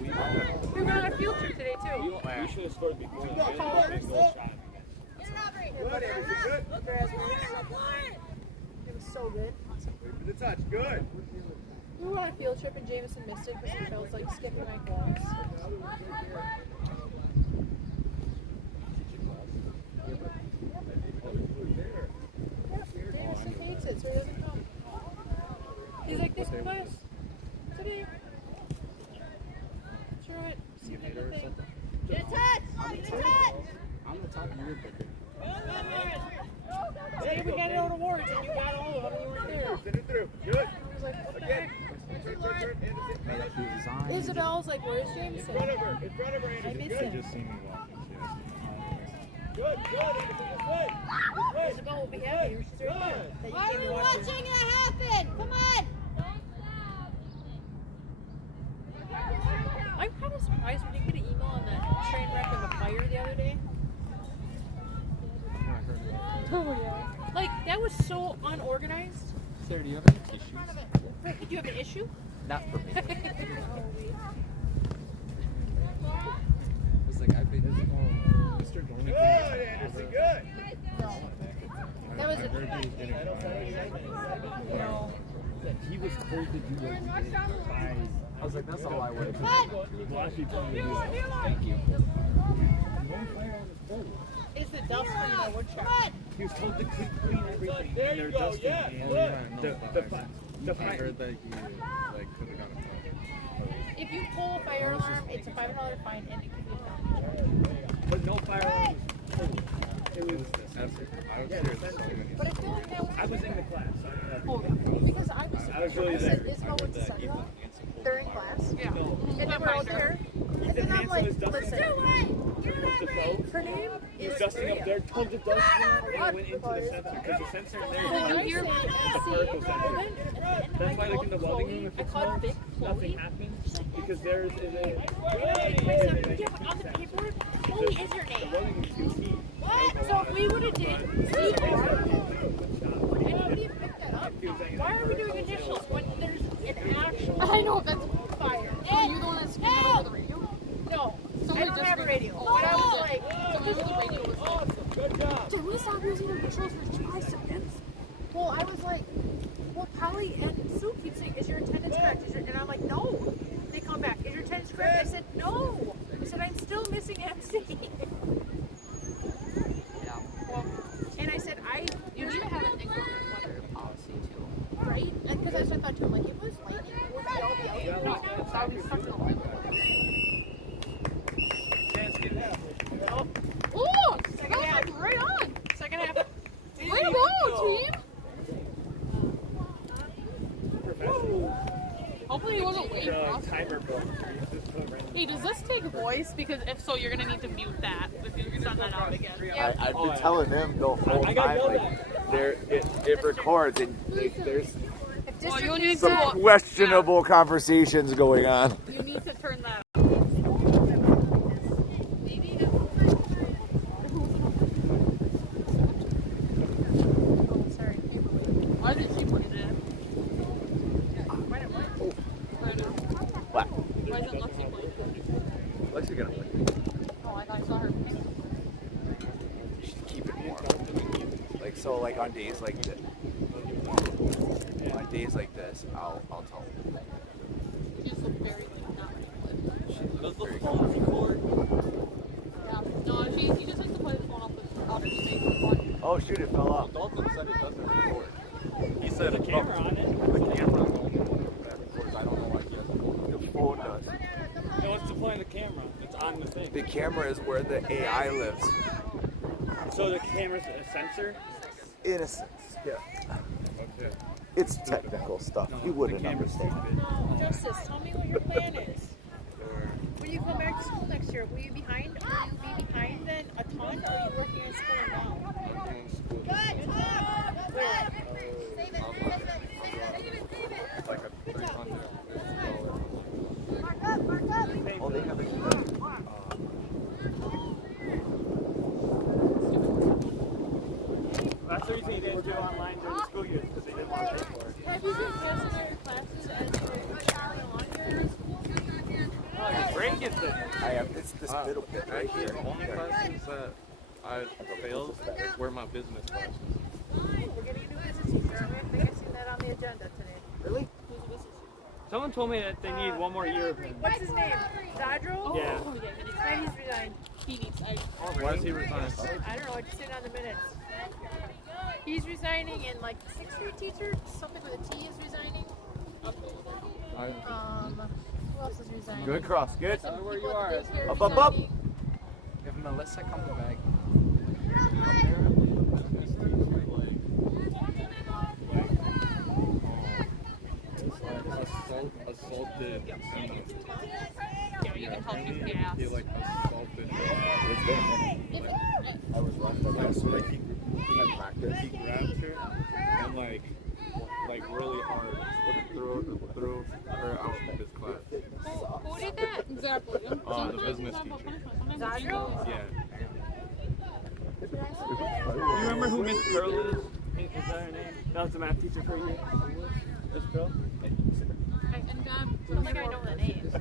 We went on a field trip today too. You should have scored before. Go forward. It was so good. Wait for the touch. Good. We went on a field trip and Jameson missed it because he felt like skipping my class. Jameson hates it, so he doesn't come. He's like, this class today. Sure, what? See the thing. Get a touch! Get a touch! I'm the top of your picker. Today we got out awards and you got all of them and you weren't there. Send it through. Good. I was like, what the heck? Turn. Isabel's like, where's Jameson? In front of her. In front of her, I Anderson. miss Good. him. Just seen me walking. Good. Good, Anderson. This way. Isabel will be happy. She's right there. That you Why came are to we watch her. watching it happen? Come on! I'm kind of surprised we didn't get an email on that train wreck of a fire the other day. Oh yeah. Like, that was so unorganized. Sarah, do you have any tissues? Wait, do you have an issue? Not for me. I was like, I've been. Mr. Dornick. Good, Anderson. Good. No. That was a... No. He was told to do what he did by I was like, that's all I would have. Washington. Thank you. It's the dust from the woodchuck. He was told to clean everything. There and you they're go, dusting yeah, and good. The I heard that he could have gotten a If you pull a fire alarm, it's a $5 fine and it can be found. But no firearms. It was. I was serious. But I feel like that was... I was in the class. Oh, yeah. Because I was really surprised that there. Isabel went to Central during class. Yeah. And then we're out there. And then I'm like, listen, her name He was is dusting up Maria. there, tons of dust, and went into the sensor because the sensor in there When is you hear the particle sensor. That's why, like in the welding room, if it smells, nothing happens because theirs is a. Yeah, but on the paperwork, Chloe is your The name. welding room is heat. So if we would have did CR, and you would have picked that up, why are we doing initials when there's an actual I know, that's... fire? Are you the one that's speaking over the radio? No, Somebody I don't just have a read- radio. Oh, But I was like, Somebody with the radio was like, Awesome, good job. did we stop using initials for 5 seconds? well, I was like, well, Polly and Sue keep saying, is your attendance correct? And I'm like, no. They come back, is your attendance correct? I said, no. I said, I'm still missing MC. Yeah. And I said, You need to have an inclement weather policy too. right? Because that's what I thought too. I'm like, it was lightning. Would we all be out? No, that would be stuck in the line. Chance get half. Ooh! Second That half. was like right on! Second half. Way to go, team! Hopefully he wasn't waiting for us. Timer book. Hey, does this take voice? Because if so, you're gonna need to mute that if you send that out again. I've been telling them the whole time, like, it records and there's If Well, district you'll need some to, questionable conversations going on. you need to turn that sorry. Why did she put it in? What? Why isn't Lexi playing? What's she gonna play? Oh, I thought I saw her. Just keep it warm. Like so, like on days like this. On days like this, I'll tell them. She's very like not ready to play. She's Does the very phone record? Yeah. No, he just has to play the phone off the outer space with one. Oh shoot! It fell off. Dalton said it doesn't record. He said The camera on it. The camera records. I don't know why he doesn't. The phone does. No, it's deploying the camera. It's on the thing. The camera is where the AI lives. So the camera's a sensor? In a sense, yeah. Okay. It's technical stuff. You wouldn't understand. No, Justice, tell me what your plan is. When you come back to school next year, will you be behind then a ton, or are you working in school now? Like a $300. Oh, they have a That's the reason he didn't do online during the school year, because they didn't want to pay for it. Have you been passing your classes as you're going along here in school? Oh, your brain gets it. I have it's this middle bit right Actually, here. the only classes that I failed were my business classes. We're getting a new business teacher. I think I've seen that on the agenda today. Really? Someone told me that they need one more year of him. What's his name? Zadro? Yeah. Oh, yeah, Yeah, he's resigned. he needs. Why is he resigning? I don't know. I just seen it on the minutes. He's resigning, and like the 6th grade teacher, something with a T, is resigning. Who else is resigning? Good cross. Good. Some Where you people are. at the daycare Up, up, up. resigning. If Melissa comes back, Assaulted. Yeah, you can help me gas. He like assaulted. It's been a minute. I was left at that. So like he had practice. He grabbed her and like really hard threw her out of his class. Who did that? Exactly. The business teacher. Zadro? Yeah. You remember who Miss Pearl is? Is that her name? That was the math teacher for you? Miss Pearl? I don't think I know the name.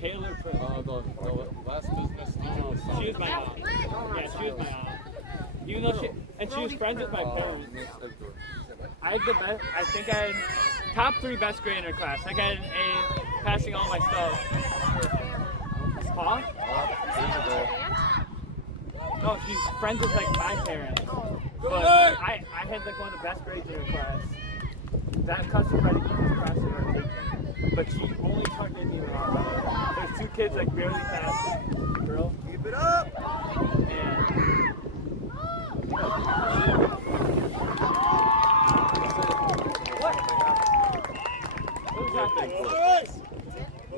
Taylor Pearl. The last business teacher was She was my aunt. Yeah, she was my aunt. Even though she was friends with my parents. I had the best. I think I had top 3 best grade in her class. I got an A, passing all my stuff. Huh? No, she's friends with like my parents. But I had like one of the best grades in her class. That custom credit union class we were taking. But she only turned in me wrong. There's 2 kids like barely passed the girl. Keep it up. And what? What was that thing?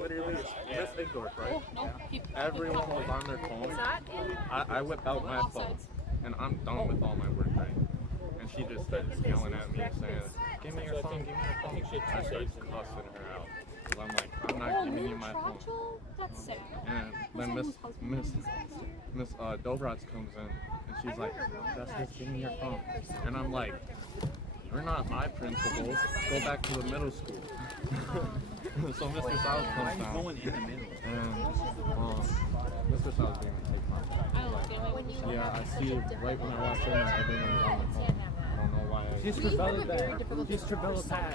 Literally, this big door, right? Everyone was on their phone. I whipped out my phone, and I'm done with all my work, right? And she just started yelling at me, saying, "Give me your phone, give me your phone." I started cussing her out. So I'm like, "I'm not giving you my phone." That's sad. And then Miss Dobrats comes in, and she's like, "Justice, give me your phone." And I'm like, "You're not my principal. Go back to the middle school." So Mr. South comes down, and Mr. South didn't take my phone. Yeah, I see it right when I walked in, everyone's on the phone. I don't know why. She's Trevella back. She's Trevella pass.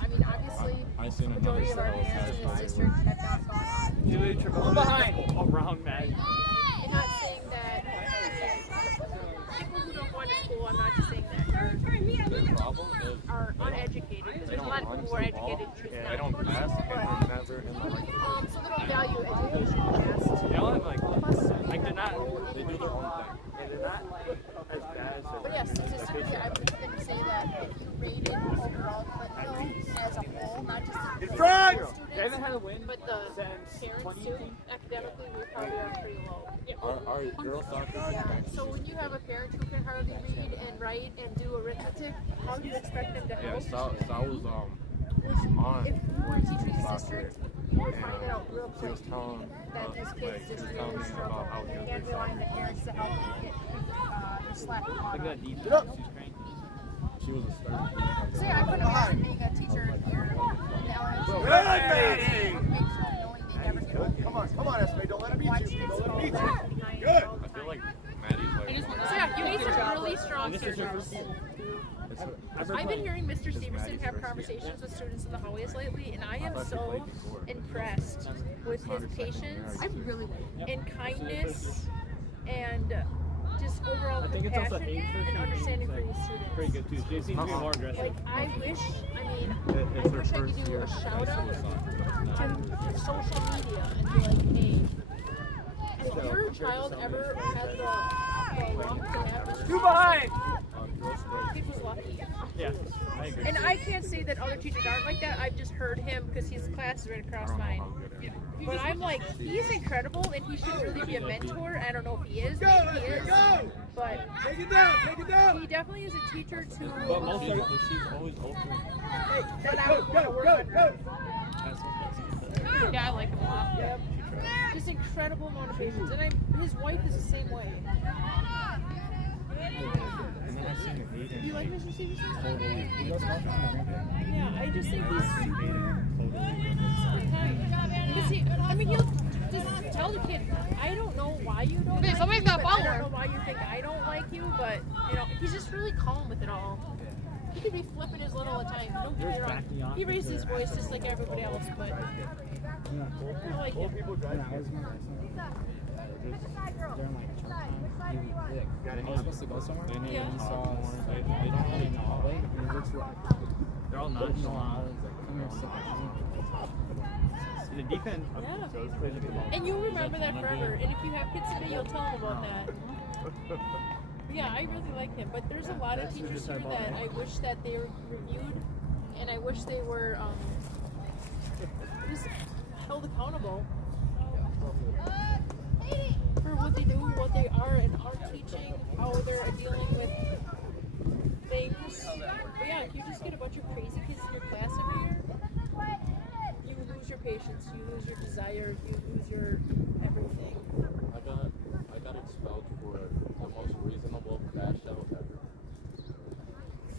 I mean, obviously, I seen the another majority of our Trevella parents in this pass. district have not gone on. Julie Trevella behind. Around Matt. I'm not saying that people who don't go to school, I'm not just saying that, The problem is are uneducated. Because there's a lot of people who are educated. they don't pass, and they're never in the So they don't value education best. Yeah, like they're not. They do their own thing. Yeah, they're not like as bad as. But yes, statistically, I would even say that if you rated overall Clintonville as a whole, not just the They students, haven't had a win but the since parents too, academically, we probably are pretty low. Our girls soccer Yeah. team, So when you have a parent who can hardly read and write and do arithmetic, how do you expect them to yeah, help? Sal was on If you were a teacher in the soccer, district, you would find it out real she quick was telling that these kids she just was telling really me struggle. about how They good can't they rely on soccer. the parents to help them get their slack caught Look at that up. defense. She's cranky. She was a star. So yeah, I couldn't imagine being a teacher here in the elementary. Good, Makes them knowing they never get over. Come on, Esme. Don't let him Watch beat you. kids Don't let him fall beat back you. behind Good. all the I feel time. like Maddie's like. So yeah, you need some really strong This is her teachers. first I've been hearing Mr. Stevenson have conversations with students in the hallways lately, and I am so impressed with his patience and kindness and just overall I think it's also compassion hate and understanding for these pretty students. good too. She seems to be more aggressive. Like, I wish I It's her wish I could first do year. a shout out to social media and be like, hey, if your child ever has the Two behind! He was lucky. Yeah, I agree. And I can't say that other teachers aren't like that. I've just heard him because his class is right across mine. But I'm like, he's incredible and he should really be a mentor. I don't know if he is, maybe he is. But Take it down! he definitely is a teacher to But most of she's always open. that I would want to work under. Yeah, I like him a lot. Yep. Just incredible amount of patience. And his wife is the same way. And then I've seen Aiden. You like Mr. Stevenson? Totally. He does nothing on everything. Yeah, I just think he's Aiden totally different. Because I mean, he'll just tell the kid, I don't know why you don't Okay, like somebody's me, got but I follower. don't know why you think I don't like you, but, you know, he's just really calm with it all. He could be flipping his lid all the time. Don't get me wrong. He raises his voice just like everybody else, but I like him. I was supposed to go somewhere. And Yeah. he saw us. They don't really know. He looks like they're all nonchalant. The defense. Yeah. And you'll remember that forever. And if you have kids today, you'll tell them about that. Yeah, I really like him. But there's a lot of teachers here that I wish that they were reviewed, and I wish they were just held accountable for what they do, what they are and aren't teaching, how they're dealing with things. But yeah, if you just get a bunch of crazy kids in your class every year, you lose your patience, you lose your desire, you lose your everything. I got expelled for the most reasonable crash out ever.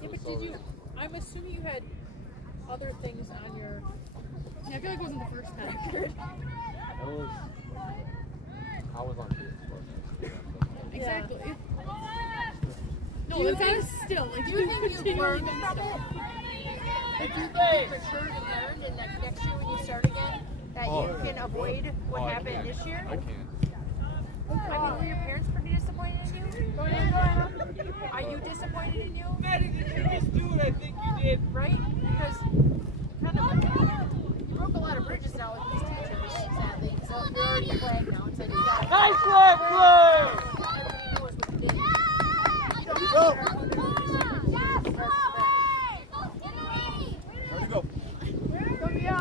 Yeah, but did you? I'm assuming you had other things on your. Yeah, I feel like it wasn't the first time. I was on PS4. Exactly. Do No, you it's think- still like Do you think you continually learned been from stuff. it? Like, do you think you matured and learned, and that next year when you start again, that you can avoid what happened this year? I can't. I mean, were your parents pretty disappointed in you? Are you disappointed in you? Dude, I think you did. Right? Because kind of you broke a lot of bridges now with these teachers, sadly. So you're already flagged now. It's like you got Nice flag play! everybody knows what you did. You don't Go! care what the rules are. Where'd you go? Go, Mia.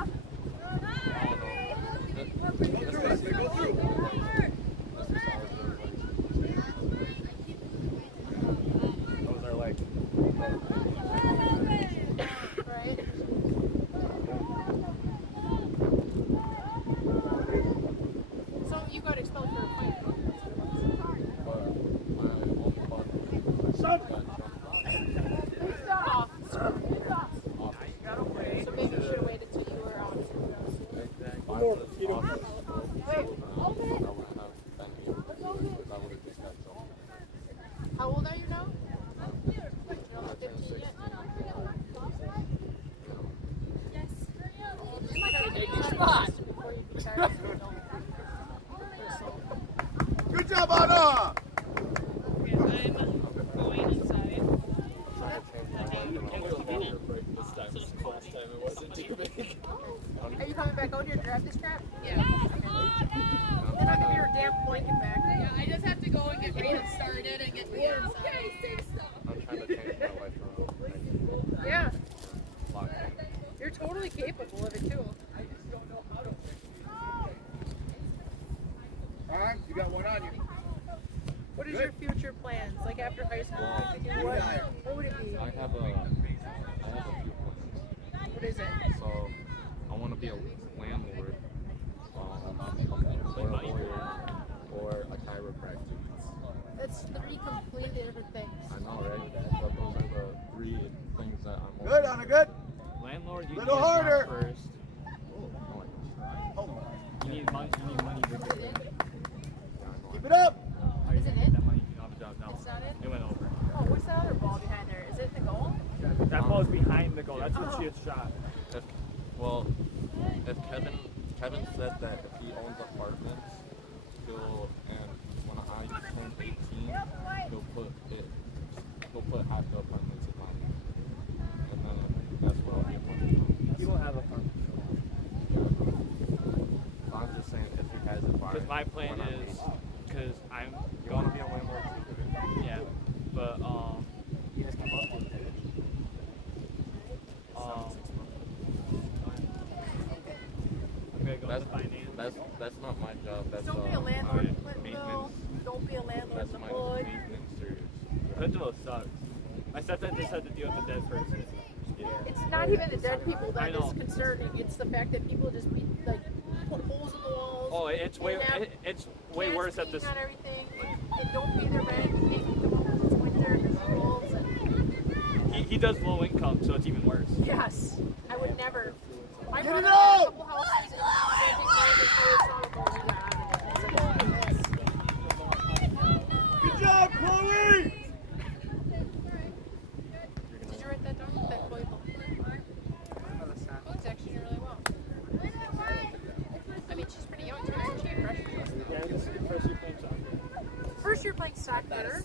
Go through. Those are like Right? So you got expelled for a fight. Off. So maybe you should have waited till you were on. How old are you now? You're not 15 yet? You might gotta take your spot before you can start. Good job, Anna! Okay, I'm going inside. Are you coming back out here to grab this crap? Yeah. Then I'll give you your damn blanket back. Yeah, I just have to go and get Brandon started and get the inside. I'm trying to change my life around. Yeah, Lock. you're totally capable of it too. All right, you got one on you. What is your future plans? Like after high school, what would it be? I have a few plans. What is it? So I want to be a landlord, or a lawyer, or a chiropractor. That's three completely different things. I know, right? But those are the three things that I'm. Good, Anna, good. Landlord, you Little need a job harder. first. Hold on. You need money. You need money. Is it in? Keep it up. How you Is it get in? that money? You have a job now. It's not in? It went over. Oh, what's the other ball behind there? Is it the goal? That ball's behind the goal. That's when she gets shot. If Kevin said that if he owns apartments, and when I turn 18, he'll put half the apartments in mine. And then that's where I'll be money. You will have a fun. I'm just saying if he has it by Because my plan when I'm is, 18. because I'm You going want to to be a landlord too? the finance. That's not my job. That's Don't be a landlord in my Clintonville. maintenance. Don't be a landlord That's in the my hood. maintenance service. Clintonville sucks. My stepdad just had to deal with a dead person. It's not even the dead people I that know. is concerning. It's the fact that people just be like put holes in the walls. Oh, it's way worse at this. On everything. And don't pay their rent. You can't keep them up because it's winter. There's wolves. And He does low income, so it's even worse. yes, I would never. My Get brother it had a out! couple houses and Good job, Chloe! did you write that down? That Chloe Chloe's actually doing really well. I mean, she's pretty young too, isn't she? Freshman. Yeah, this is the first year playing soccer. First year playing soccer.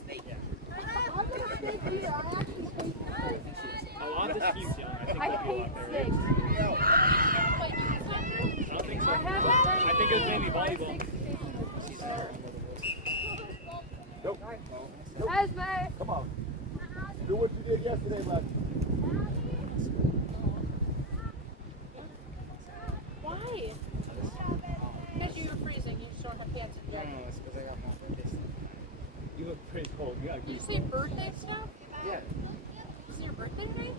A lot of this team's young. I think I they'll be a hate lot better. snakes. I don't think so. I think it was mainly volleyball. Come on. Do what you did yesterday, bud. Why? Because you were freezing. You just don't have pants and jacket. it's because I got my birthday stuff. You look pretty cold. You got Did you say birthday stuff? Yeah. Is it your birthday today?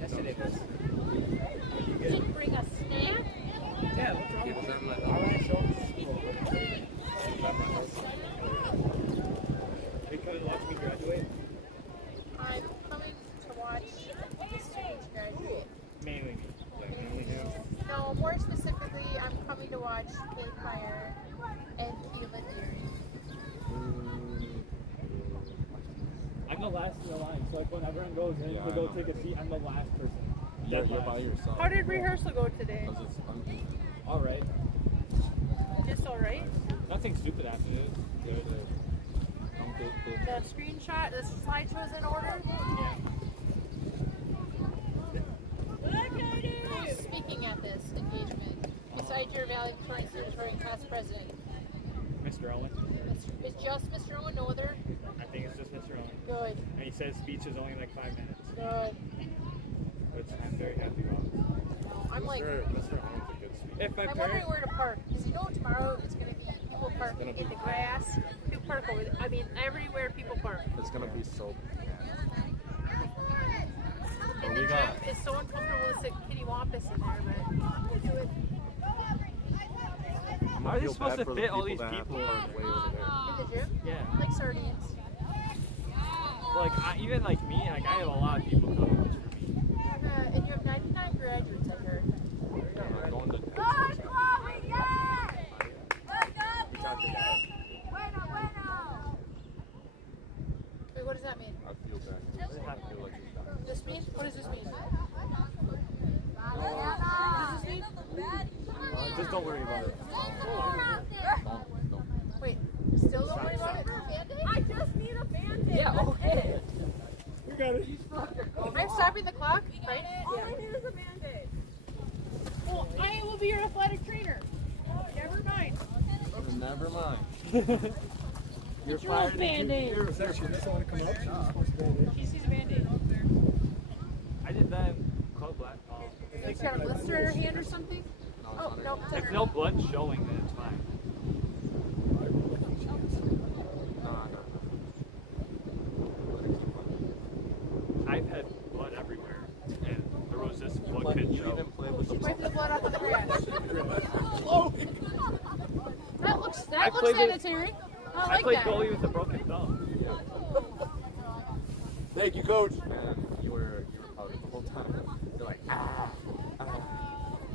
Yesterday was. You didn't bring a snack? Yeah, what's wrong It with was in my you? Alright, so. Are you coming to watch me graduate? I'm coming to watch the students graduate. Mainly me. Like, mainly him. No, more specifically, I'm coming to watch Kate Meyer and Keelan Deary. I'm the last in the line, so like when everyone goes in Yeah, to I go know. take a seat, I'm the last person. You're Dead by last. yourself. How did rehearsal go today? Because it's empty. Alright. Just alright? Nothing stupid happened. It was good. The screenshot, the slideshow's in order? Yeah. Who's speaking at this engagement? Besides your valedictorian class president? Mr. Owen. It's just Mr. Owen, no other? I think it's just Mr. Owen. Good, And he said his speech is only like 5 minutes, good. which I'm very happy about. No, I'm like, Mr. Holmes a good speaker. If my I'm wondering parents, where to park. Because you know tomorrow it's going to be people parking in the grass. People park over there. I mean, everywhere people park. It's gonna be so. And the we gym got- is so uncomfortable to sit kitty wampus in there, but we'll do it. I'm How gonna are they feel supposed bad to for the fit all people these that have to people? park way over there. In the gym? yeah. Like sardines. Like, even like me, like I have a lot of people coming just for me. And you have 99 graduates, I heard. I'm going to. Wait, what does that mean? I feel bad. I feel like it's done. This mean? What does this mean? What does this mean? Just don't worry about it. Wait, still don't worry about it? I just need a band-aid. Yeah, okay. We got it. I'm stopping the clock, right? All I need is a band-aid. Well, I will be your athletic trainer. Never mind. Never mind. You're Get your own band-aid. She sees a band-aid. I did that in Club Black. She's got a blister in her hand or something? Oh, no, it's in If her. no blood's showing, then it's fine. I've had blood everywhere, and there was this blood pit show. Wipe the blood off of the grass. That I looks played with- sanitary. I I like played that. goalie with a broken thumb. Thank you, Coach. And you were pouting the whole time. You're like, ah.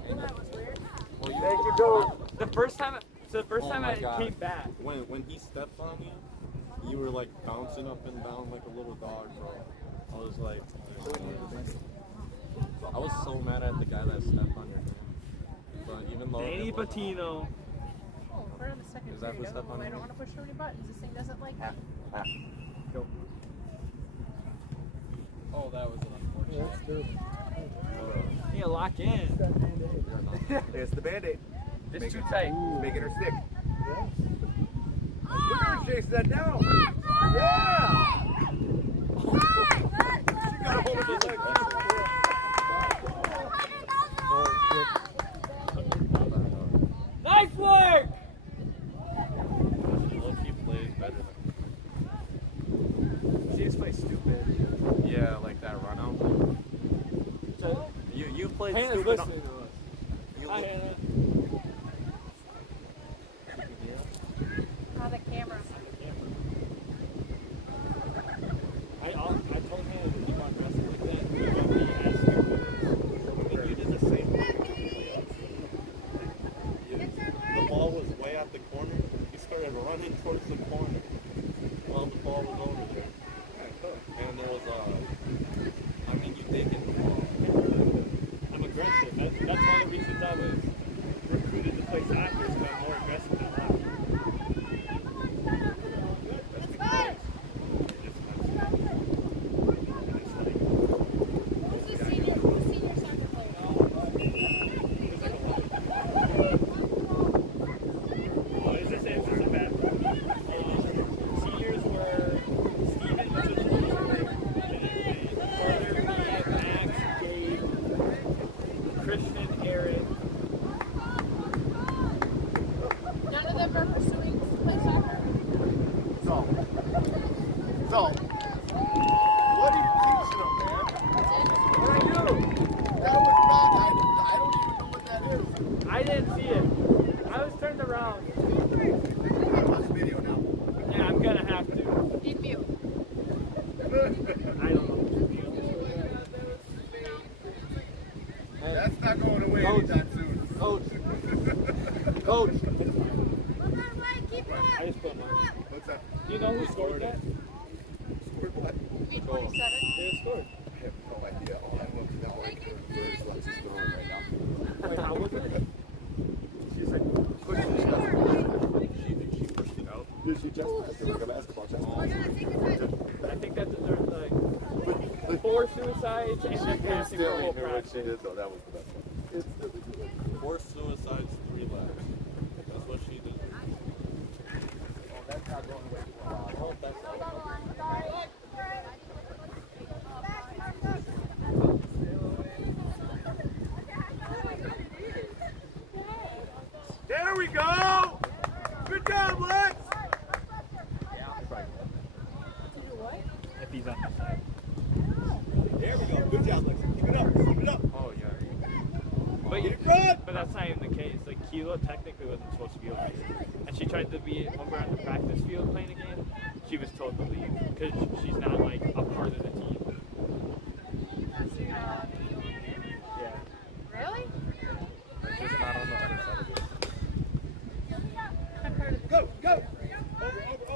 That was weird. Well, Thank you, Coach. The first time, so the first Oh time my I God. came back, When he stepped on you, you were like bouncing up and down like a little dog, bro. I was like, I was so mad at the guy that stepped on your hand. But even though Danny it was- Patino. Oh, we're on the second Is that period. for step on I you? don't want to push so many buttons. This thing doesn't like me. Go. Oh, that was an unfortunate. You gotta lock in. It's the Band-Aid. It's too tight. Making her stick. Look at her chase that down. Yeah! She got a hold of his leg. played Hannah's stupid. listening to us. Hi, Hannah. On the camera. I told Hannah to keep on dressing like that. You don't be as stupid as You did the same thing. The ball was way out the corner. He started running towards the corner while the ball was over there. And there was I mean, you did get the ball. I'm aggressive. That's one of the reasons I was recruited to play soccer, so I'm more aggressive than that. Who's the senior soccer player? Oh, is this a bad one? Seniors were Steven, Carter, Max, Gabe, Christian, Aaron. None of them are pursuing to play soccer. So, what are you teaching them, man? What I do? That was not, I don't even know what that is. I didn't see it. I was turned around. I gotta watch the video now. Yeah, I'm gonna have to. In mute. I don't know. That's not going away anytime soon. Coach. Coach. I just put mine. What's that? Do you know who scored that? Scored what? Be 27. They scored. I have no idea. All I know is that where's Lexi's going right now. Wait, how was it? She's like pushing it out. She pushed it out. Did she just pass it like a basketball chest? I think that deserves like 4 suicides and then passing the whole What practice. she did, though, that was the best one. Instantly. 4 suicides, 3 laps. That's what she did. Oh, that's not going away for a while. I hope that's not. There we go! Good job, Lex! If he's on the side. There we go. Good job, Lex. Keep it up. Keep it up. Oh, yeah. But that's not even the case. Like Keela technically wasn't supposed to be over here, and she tried to be over on the practice field playing a game. She was told to leave because she's not like a part of the team. Yeah. Really? She's not on the other side of it. Go, go!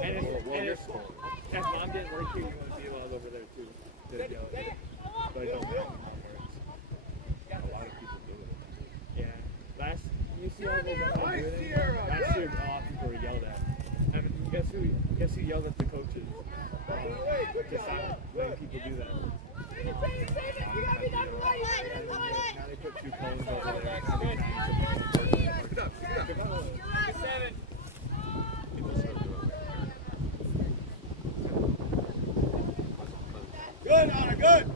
And if mom didn't work here, you wouldn't be allowed over there too. To yell at her. But I don't know. A lot of people do it. Yeah. You see all those guys doing it? Last year, a lot of people were yelled at. I mean, guess who yelled at the coaches? To stop letting people do that. Now they put 2 cones over there. Keep it up, keep it up. People still do it. Good, Honor, good!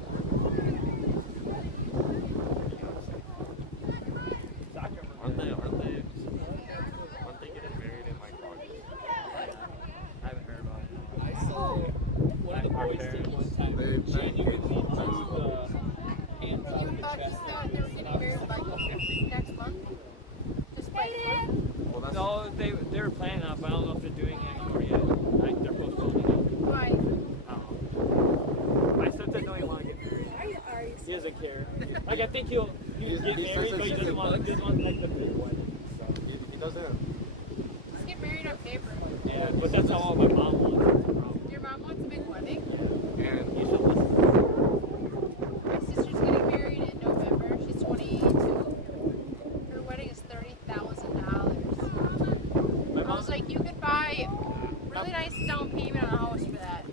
Aren't they getting married in like August? I haven't heard about it. I saw one of the boys did one time. They Genuinely do the hands You on the thought chest. they were getting married like next month? Just by Well, that's No, they were planning on it, but I don't know if they're doing it anymore yet. Like they're postponing it. Why? I don't know. My son don't even want to get married. He doesn't care. Like I think he'll get married, but he doesn't want like the big wedding. So. He doesn't. Just get married on paper. Yeah, but that's not all my mom wants. Your mom wants a big wedding? and You should listen. My sister's getting married in November. She's 22. Her wedding is $30,000. I was like, you could buy really nice down payment on a house for that.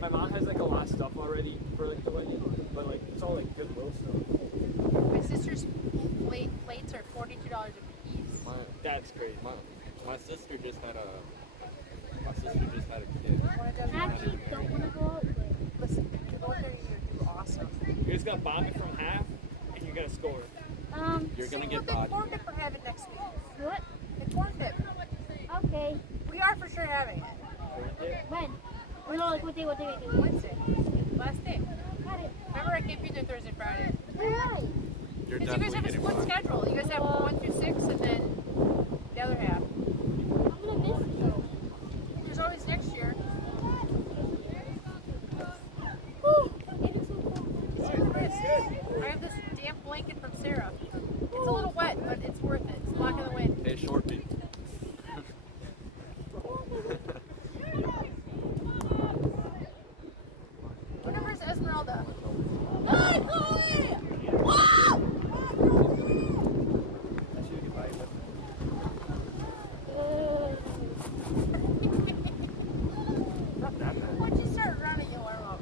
My mom has like a lot of stuff already for like the wedding, but like it's all like Goodwill stuff. My sister's plates are $42 a piece. That's crazy. my sister just had a kid. Actually, don't want to go out, but listen, you're going there, you're going to do awesome. You're just gonna bomb it from half, and you're gonna score. You're gonna get the bodied. corn dip we're having next week. What? The corn dip. Okay. We are for sure having it. When? Oh no, like what day? Wednesday. Last day. Got it. Remember, I can't be there Thursday, Friday. Alright. You're Because you guys have a split schedule. You guys have 1 through 6 and then the other half. I'm gonna miss you. There's always next year. It's your risk. I have this damp blanket from Sarah. It's a little wet, but it's worth it. It's blocking the wind. Hey, short beat. What number is Esmeralda? Once you start running, you'll warm up.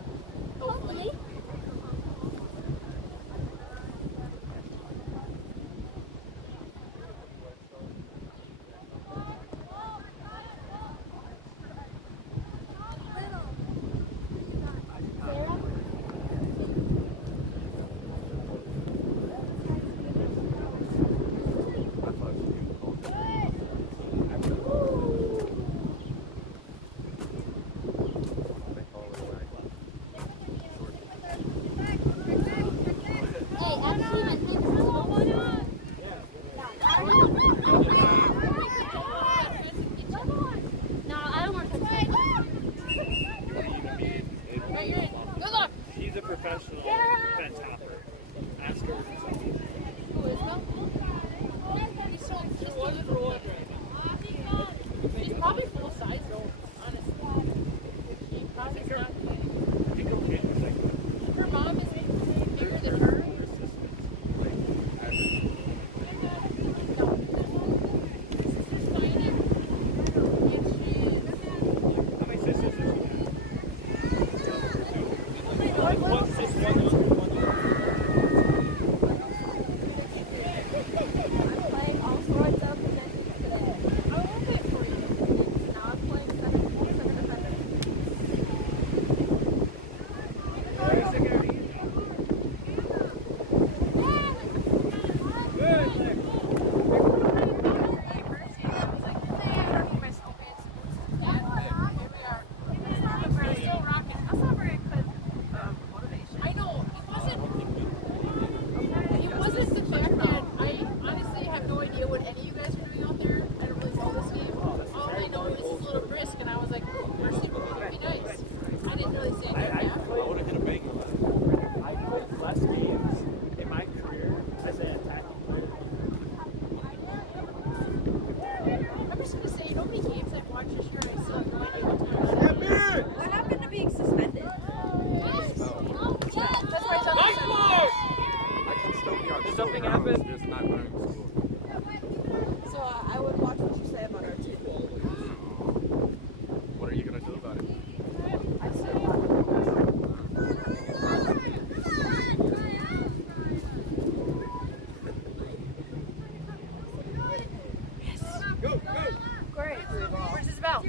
Hopefully. He's a professional fence hopper. Ask her something. Who is that? He's so just one for one right now. He's probably full size though, honestly. He probably not. I think okay. It's like Her mom is bigger than her. how many sisters does she have? One sister, one younger, one older. Playing all sorts of positions today. I love it for you. Now I'm playing second defender. I know, it wasn't the fact that I honestly have no idea what any of you guys are doing out there. I don't really know this game. All I know is it's a little brisk, and I was like, oh, Varsity would be nice. I didn't really say anything back. I would have hit a bang on that. I played less games in my career as an attacking player. I'm just gonna say, you know how many games I've watched this year, and I still have no idea what time it is. What happened to being suspended? Yes. That's why it's on the side. I can still be on Did school something grounds, happen? just not going to school. So I would watch what you say about our team. What are you going to do about it? I said, Great. Where's Isabel?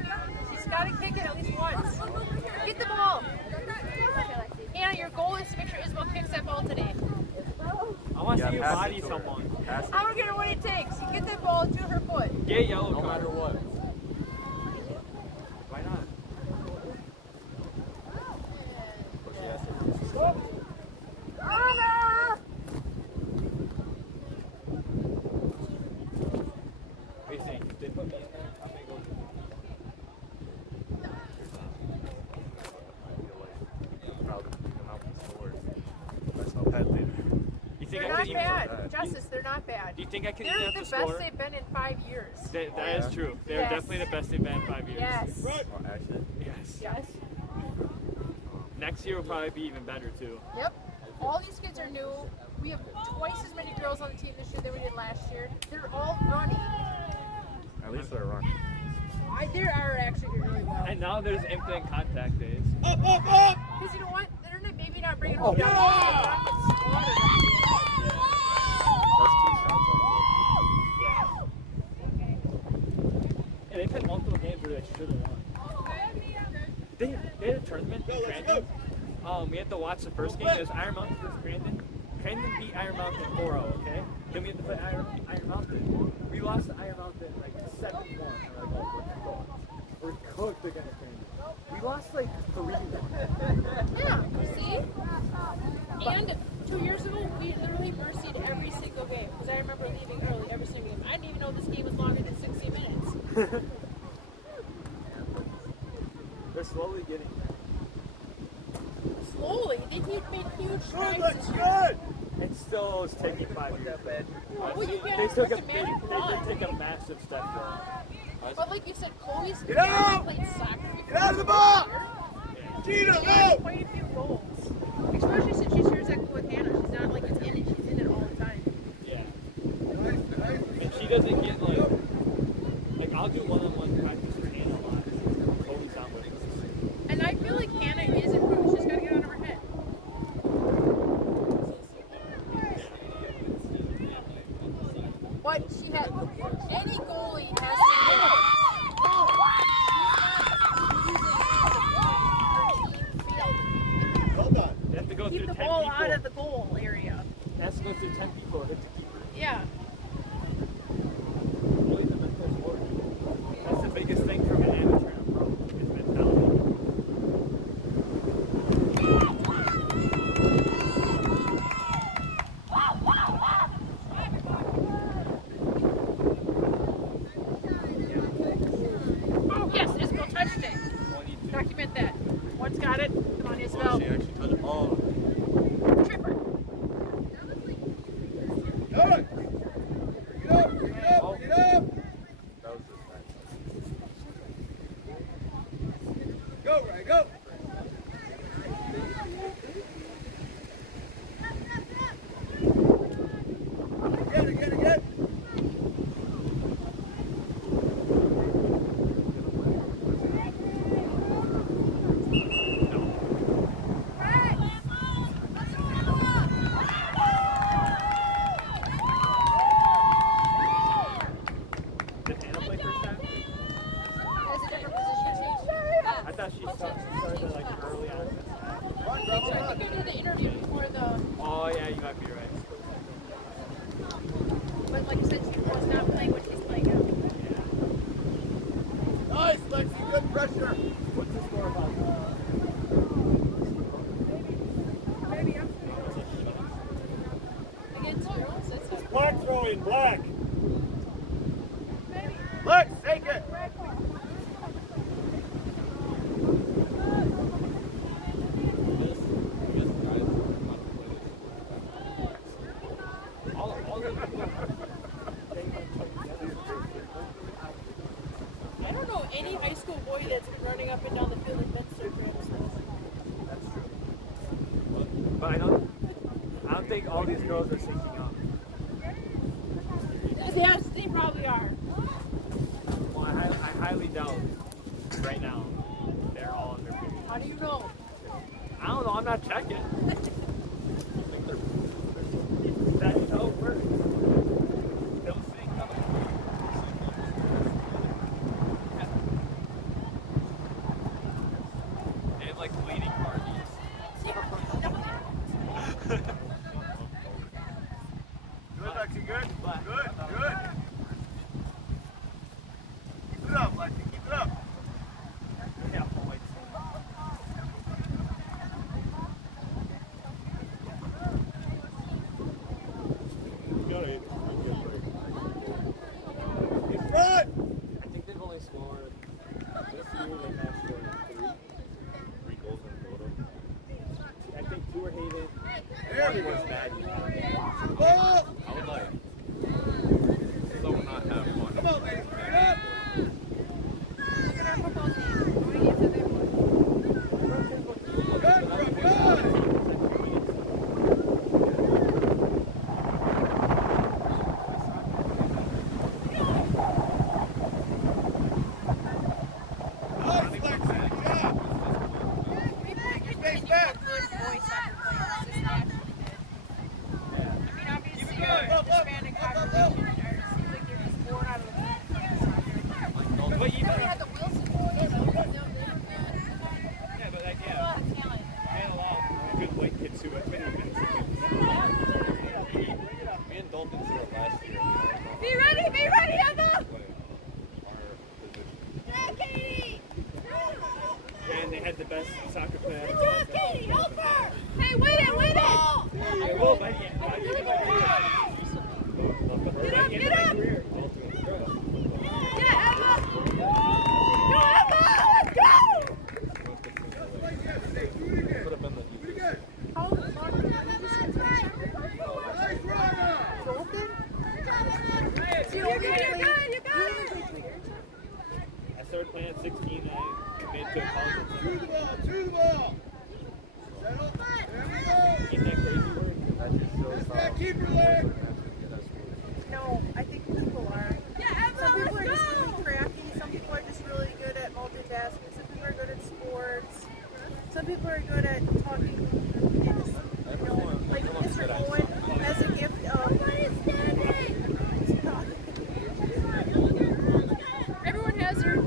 She's got to kick it at least once. Get the ball. Hannah, your goal is to make sure Isabel kicks that ball today. I want to see you pass body it to her. someone. Pass it. I don't care what it takes. You get that ball to her foot. Get a yellow No card. matter what. Why not? But she has to. What do you think? If they put me in there, I may go. Probably come out with scores. That's how bad they are. You think They're I not could even? bad. Justice, they're not bad. Do you think I could They're even have the to best score? they've been in 5 years. That is true. They're Yes. definitely the best they've been in 5 years. Yes. Well, actually, Yes. Yes. Next year will probably be even better too. Yep. All these kids are new. We have twice as many girls on the team this year than we did last year. They're all running. at least they're running. They are actually doing really well. And now there's infinite contact days. Because you know what? They're not, maybe not bringing home. That's 2 shots on And they've had multiple games where they should have won. They had a tournament in Crandon. We had to watch the first game. It was Iron Mountain versus Crandon. Crandon beat Iron Mountain 4-0, okay? Then we had to play Iron Mountain. We lost to Iron Mountain like 7-1. We're like, oh, we're cooked against Crandon. We lost like 3-1. Yeah, see? And 2 years ago, we literally mercied every single They're slowly getting there. Slowly, they made huge strides. Good, looks good. It still is taking 5 years. Well, you They can't took a recommend big, run. they did take a massive step forward. But like you said, Chloe's Get out! played soccer before. Get out of the box! Gina, She had go! quite a few goals. Especially since she shares that goal with Hannah. She's not like it's in it, she's in it all the time. Yeah. Nice, nice. And she doesn't get like I'll do one-on-one practice for Hannah a lot. Chloe's not with us. And I feel like Hannah is improving. She's got to get out of her head. But she had any goalie has to Well done. They have to go keep through the 10 ball people. out of the goal area. It has to go through 10 people to hit the keeper. Yeah. Really the mental sport. That's the biggest thing from an amateur and a pro is mentality. Yes, Isabel touched it. Document that. One's got it. Come on, Isabel. She actually touched it. Oh. Tripper. Good. Get up, get up, get up. That was just nice. Go, Ray, go. Get it, get it, get it. Did Hannah play first time? Has a different position change. I thought she started like early on. Run, So run, I run. think they did the interview before the. Oh yeah, you might be right. But like I said, she was not playing what she's playing now. Nice, Lexi, good pressure. What's the score about? Against girls, that's Black throwing, black. Lex, take it. I don't know any high school boy that's been running up and down the field and been so good. But I don't think all these girls are syncing up. Yes, they probably are. Well, I highly doubt right now they're all under 50. How do you know? I don't know, I'm not checking. That's how it works. They'll sync up. They have like bleeding parties. Good, Lexi, good. Good, good. Keep it up, Lexi, keep it up. Yeah, points. In front. I think they've only scored this year. They have scored 3 goals in total. 3. I think 2 were Hayden. There we One go. was Maggie. Ball. I would like someone not have fun. Come on, ladies, bring it up. Look at our football team. How many games have they won? Good, bro, good. Nice, I started playing at 16 and I made it to a college. To the ball. Settle. There we go. Ain't that crazy word? That just shows how That keeper there. No, I think people are. Some people are just really cracky. Some people are just really good at multitasking. Some people are good at sports. Some people are good at talking. And just, you know, like Mr. Owen has a gift of. Everyone has their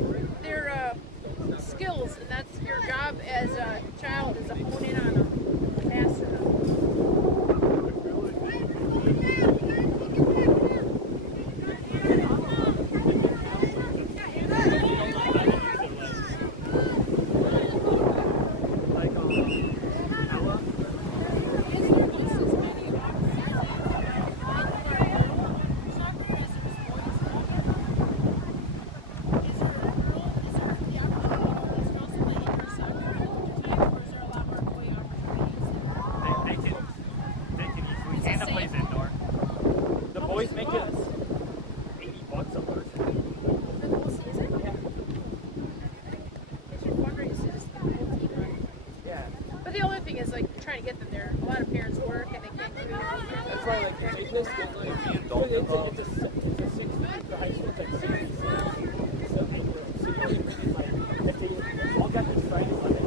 skills, and that's your job as a child, is to hone in on them, master them. Anna plays indoor. The boys make it $80 a person. The whole season? Yeah. They should fundraise this the whole team. Yeah. But the only thing is, like, trying to get them there. A lot of parents work and they can't do it. That's why, like, they just get like, it's a 6 the high school, it's like 66. So, so you know, like, if they all got this Friday, Monday,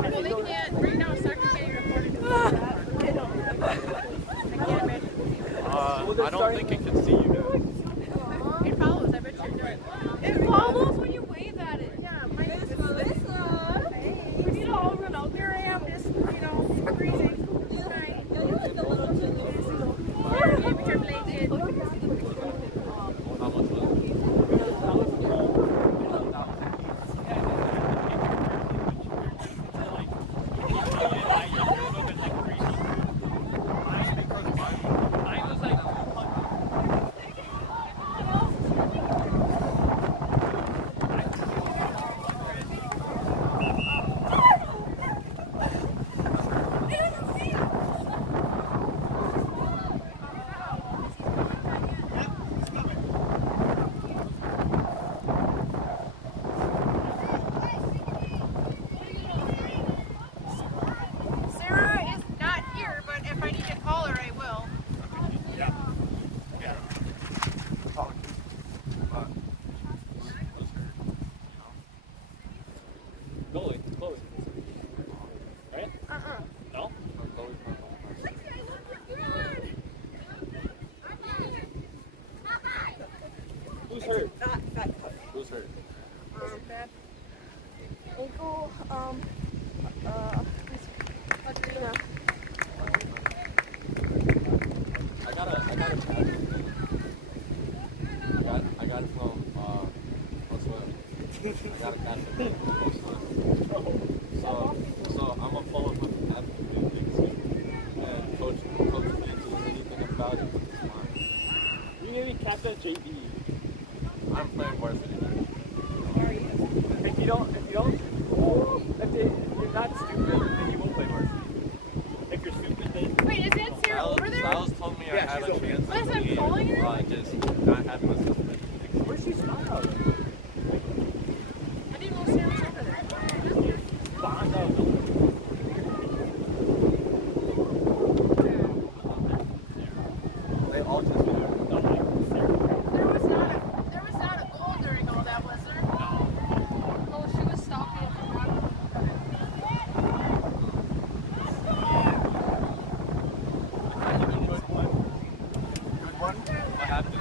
Well, they can't, right now, soccer can't even afford to do that. I can't imagine. I don't think it can see you guys. It follows, I bet you're doing it. It follows when you wave at it. Yeah, my name is Melissa. We need to all run out. Here I am, just, you know, freezing. Hi. Temperature blanket. How much was it? Sarah is not here, but if I need to call her, I will. Goalie, close. Right? No? Who's hurt? Who's hurt? Ankle, Adrena. I got a chat. I got it from what's what? I got a catch from So I'm gonna follow up with that and coach me to anything about it. You need to catch that JV. I'm playing Varsity. If you're not stupid, then you won't play varsity. If you're stupid, then Wait, is that Sarah over there? Silas told me I had a chance What is of that calling her? just not having a suspension. where's she smile? I didn't know Sarah was over there. Bond up. They all tested it. There was not a goal during all that, was there? Oh, she was stopping at the rock. What happened?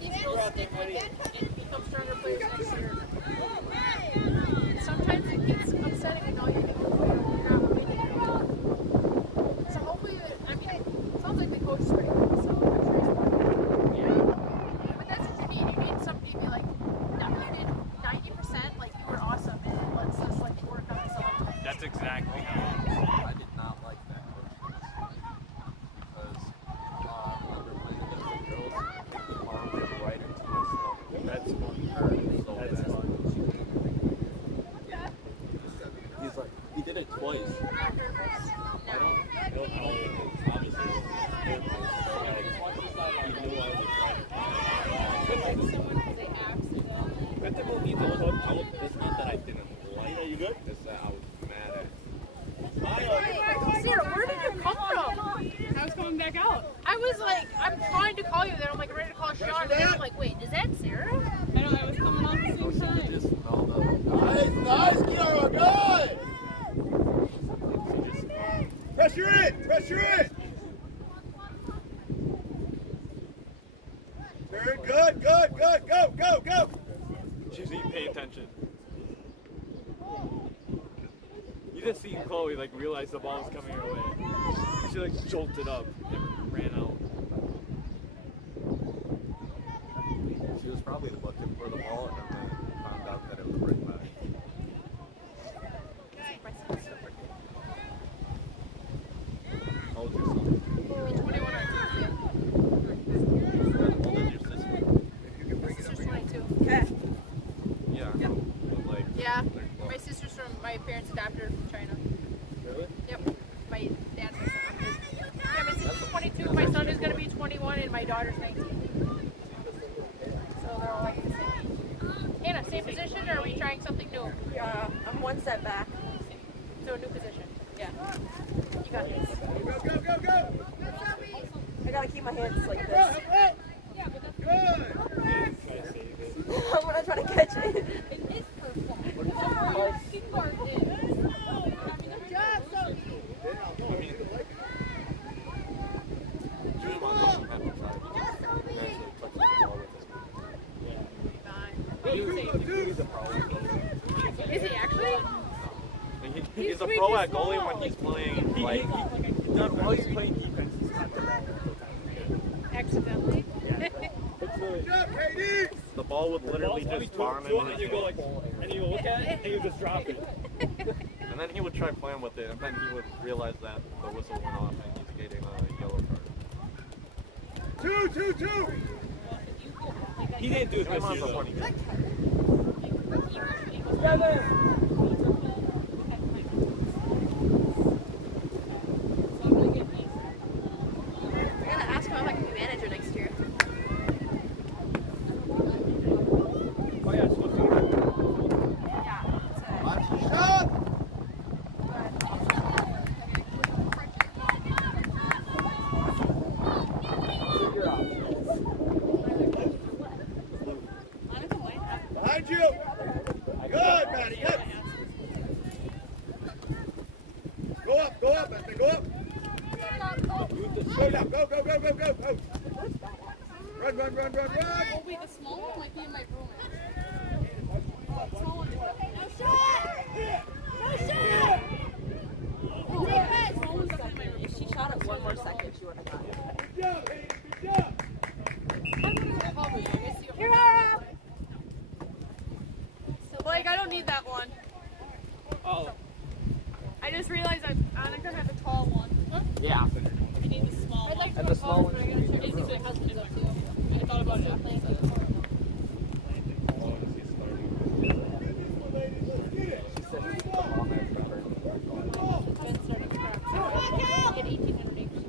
these girls stick with it and become stronger players next year. Sometimes it gets upsetting and all you're doing is you're not winning. So hopefully, it sounds like the coach is pretty good. So I'm sure he's working. But that's what you need. You need somebody to be like, no, you did 90%, like you were awesome, and let's just like work on this all. That's exactly how it is. I did not like that coach because I remember playing against the girls, they could bomb it right into my stomach. That's fun. That's fun. He's like, he did it twice. I don't think obviously he knew I was right. It's not that I didn't like it. You good? It's that I was mad at. Sarah, where did you come from? I was coming back out. I was like, I'm trying to call you, then I'm like ready to call Sean, and then I'm like, wait, is that Sarah? I know, I was coming out at the same time. Nice, Kiara, good! Pressure it! Pressure it! Very good, good, good, go, go, go! She's paying attention. You just see Chloe like realize the ball was coming her way. She like jolted up and ran out. She was probably looking for the ball and then found out that it was right back. How old is your son? 21 or 22. How old is your sister? My sister's 22. Okay. Yeah. But like, Yeah, they're close. my sister's from, my parents adopted her from China. Really? Yep. My dad's my son. Yeah, my sister's 22, my son is going to be 21, and my daughter's 19. So they're all like the same age. Hannah, same position, or are we trying something new? Yeah, I'm one set back. So a new position. Yeah. You got this. Go, go, go, go! I gotta keep my hands like this. Good! I'm gonna try to catch it. It is perfect. June doesn't have to try. He actually touches the ball with his He's a pro. Is he actually? He's a pro at goalie when he's playing like While he's playing defense, he's caught the ball. Accidentally? Good job, KD! the ball would literally just bomb in and his you go hand. like, and you look at it, and you just drop it. And then he would try playing with it, and then he would realize that the whistle went off and he's getting a yellow card. 2. He didn't do it this Come on, year, though. funny guy. I gotta ask him if I can be manager next year. Oh, yeah, it's supposed to be. Shot! Behind you! Good, Maddie, good! Go up, Bethany, go up! Go down, go! Run! Oh wait, the small one might be in my room. Small one. If she shot it 1 more second, she would have got it. Good job, Hayden, good job! Blake, I don't need that one. Oh. I just realized I'm gonna have a tall one. Yeah. I need the small one. I'd like to And the small one but I gotta check. It's my husband's up too. I thought about it. She said she put them on there for her. Ben started to crack. Get 1,800 acres.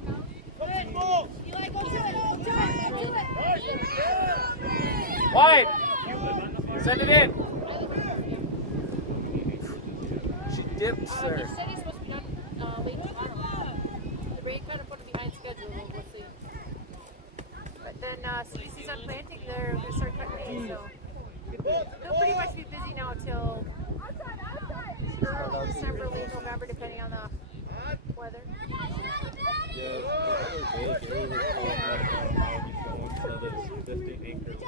Wide! Send it in! She dipped, He sir. said he's supposed to be done late tomorrow. They kind of put it behind schedule. We'll see. But then CBC's on planting. They're gonna start cutting trees, so they'll pretty much be busy now till early December, late November, depending on the weather. Yeah, the other day, Gary was telling me about how he's going to this 50 acres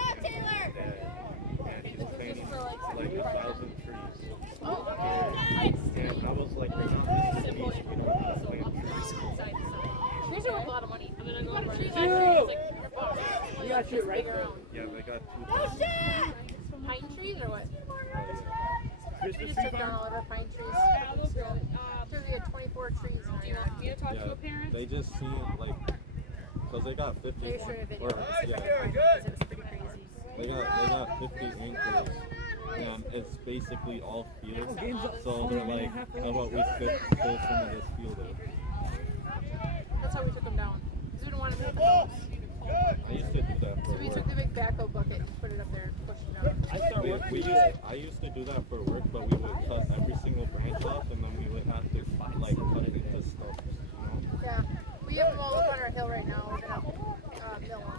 You got shit right there. Yeah, they got Pine trees or what? We Christmas just tree took down farm? all of our pine trees. So, we had 24 trees. Do you want me to talk to a parent? They just seem like, because they got 50. They showed a video. Or, Yeah. yeah, It was pretty crazy. they got 50 acres, and it's basically all fields. So they're like, how about we fill some of this field in? That's how we took them down. Because we didn't want to make the house. They used to do that for So we took work. the big backhoe bucket and put it up there and pushed it down. I used to do that for work, but we would cut every single branch off, and then we would have to like cut it into stuff. You know? Yeah. We have them all up on our hill right now. We're going to mill them.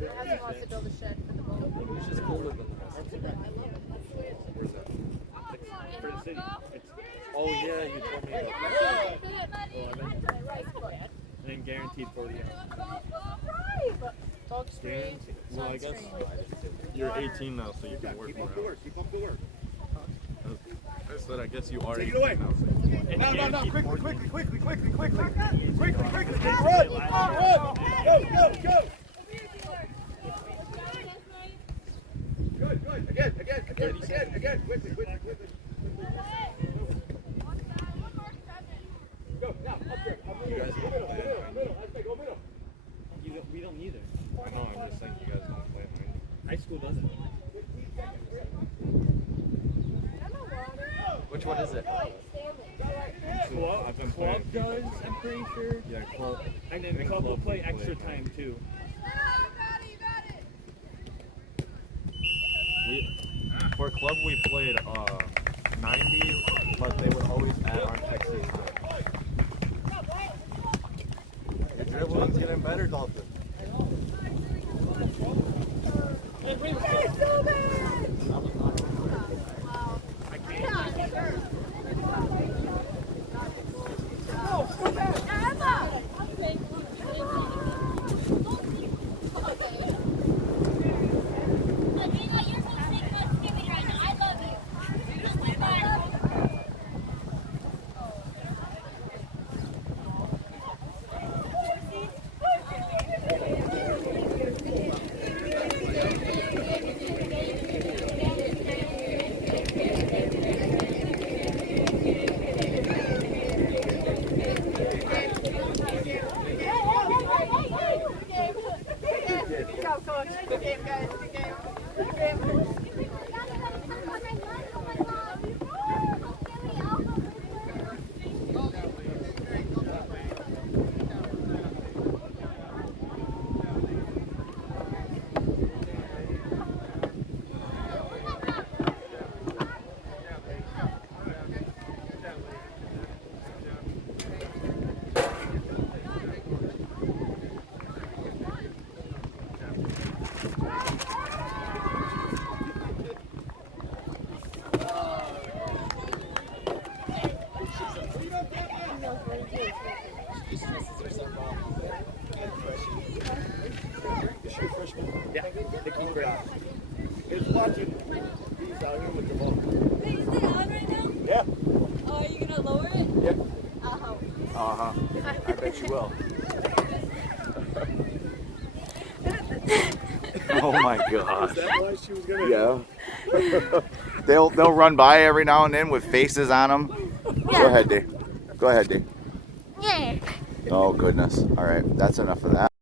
My husband wants to build a shed for the boat. Which is cooler than For the city. Oh yeah, you told me that. And then guaranteed 40 hours. Dog screen. Well, I guess you're 18 now, so you can work more hours. Keep up the work. I said, I guess you are Take it 18 away. now. No, quickly. Run. Go. Good. Again. Quickly. Go, now, up there. You guys don't play at 90. Go middle. We don't either. I know, I'm just saying you guys don't play at 90. High school doesn't. Which one is it? I've been Club playing. does, I'm pretty sure. Yeah, club. And then club will play extra time too. For club we played 90, but they would always add on extra time. Your dribbling's getting better, Dalton. Yeah, the keeper. It's watching. He's out here with the ball. Wait, is it on right now? Yeah. Oh, are you gonna lower it? Yep. Uh-huh. I bet you will. Oh my gosh. Is that why she was gonna? Yeah. they'll run by every now and then with faces on them. Yeah. Go ahead, Dave. Go ahead, Dave. Yeah. Oh goodness. All right, that's enough of that.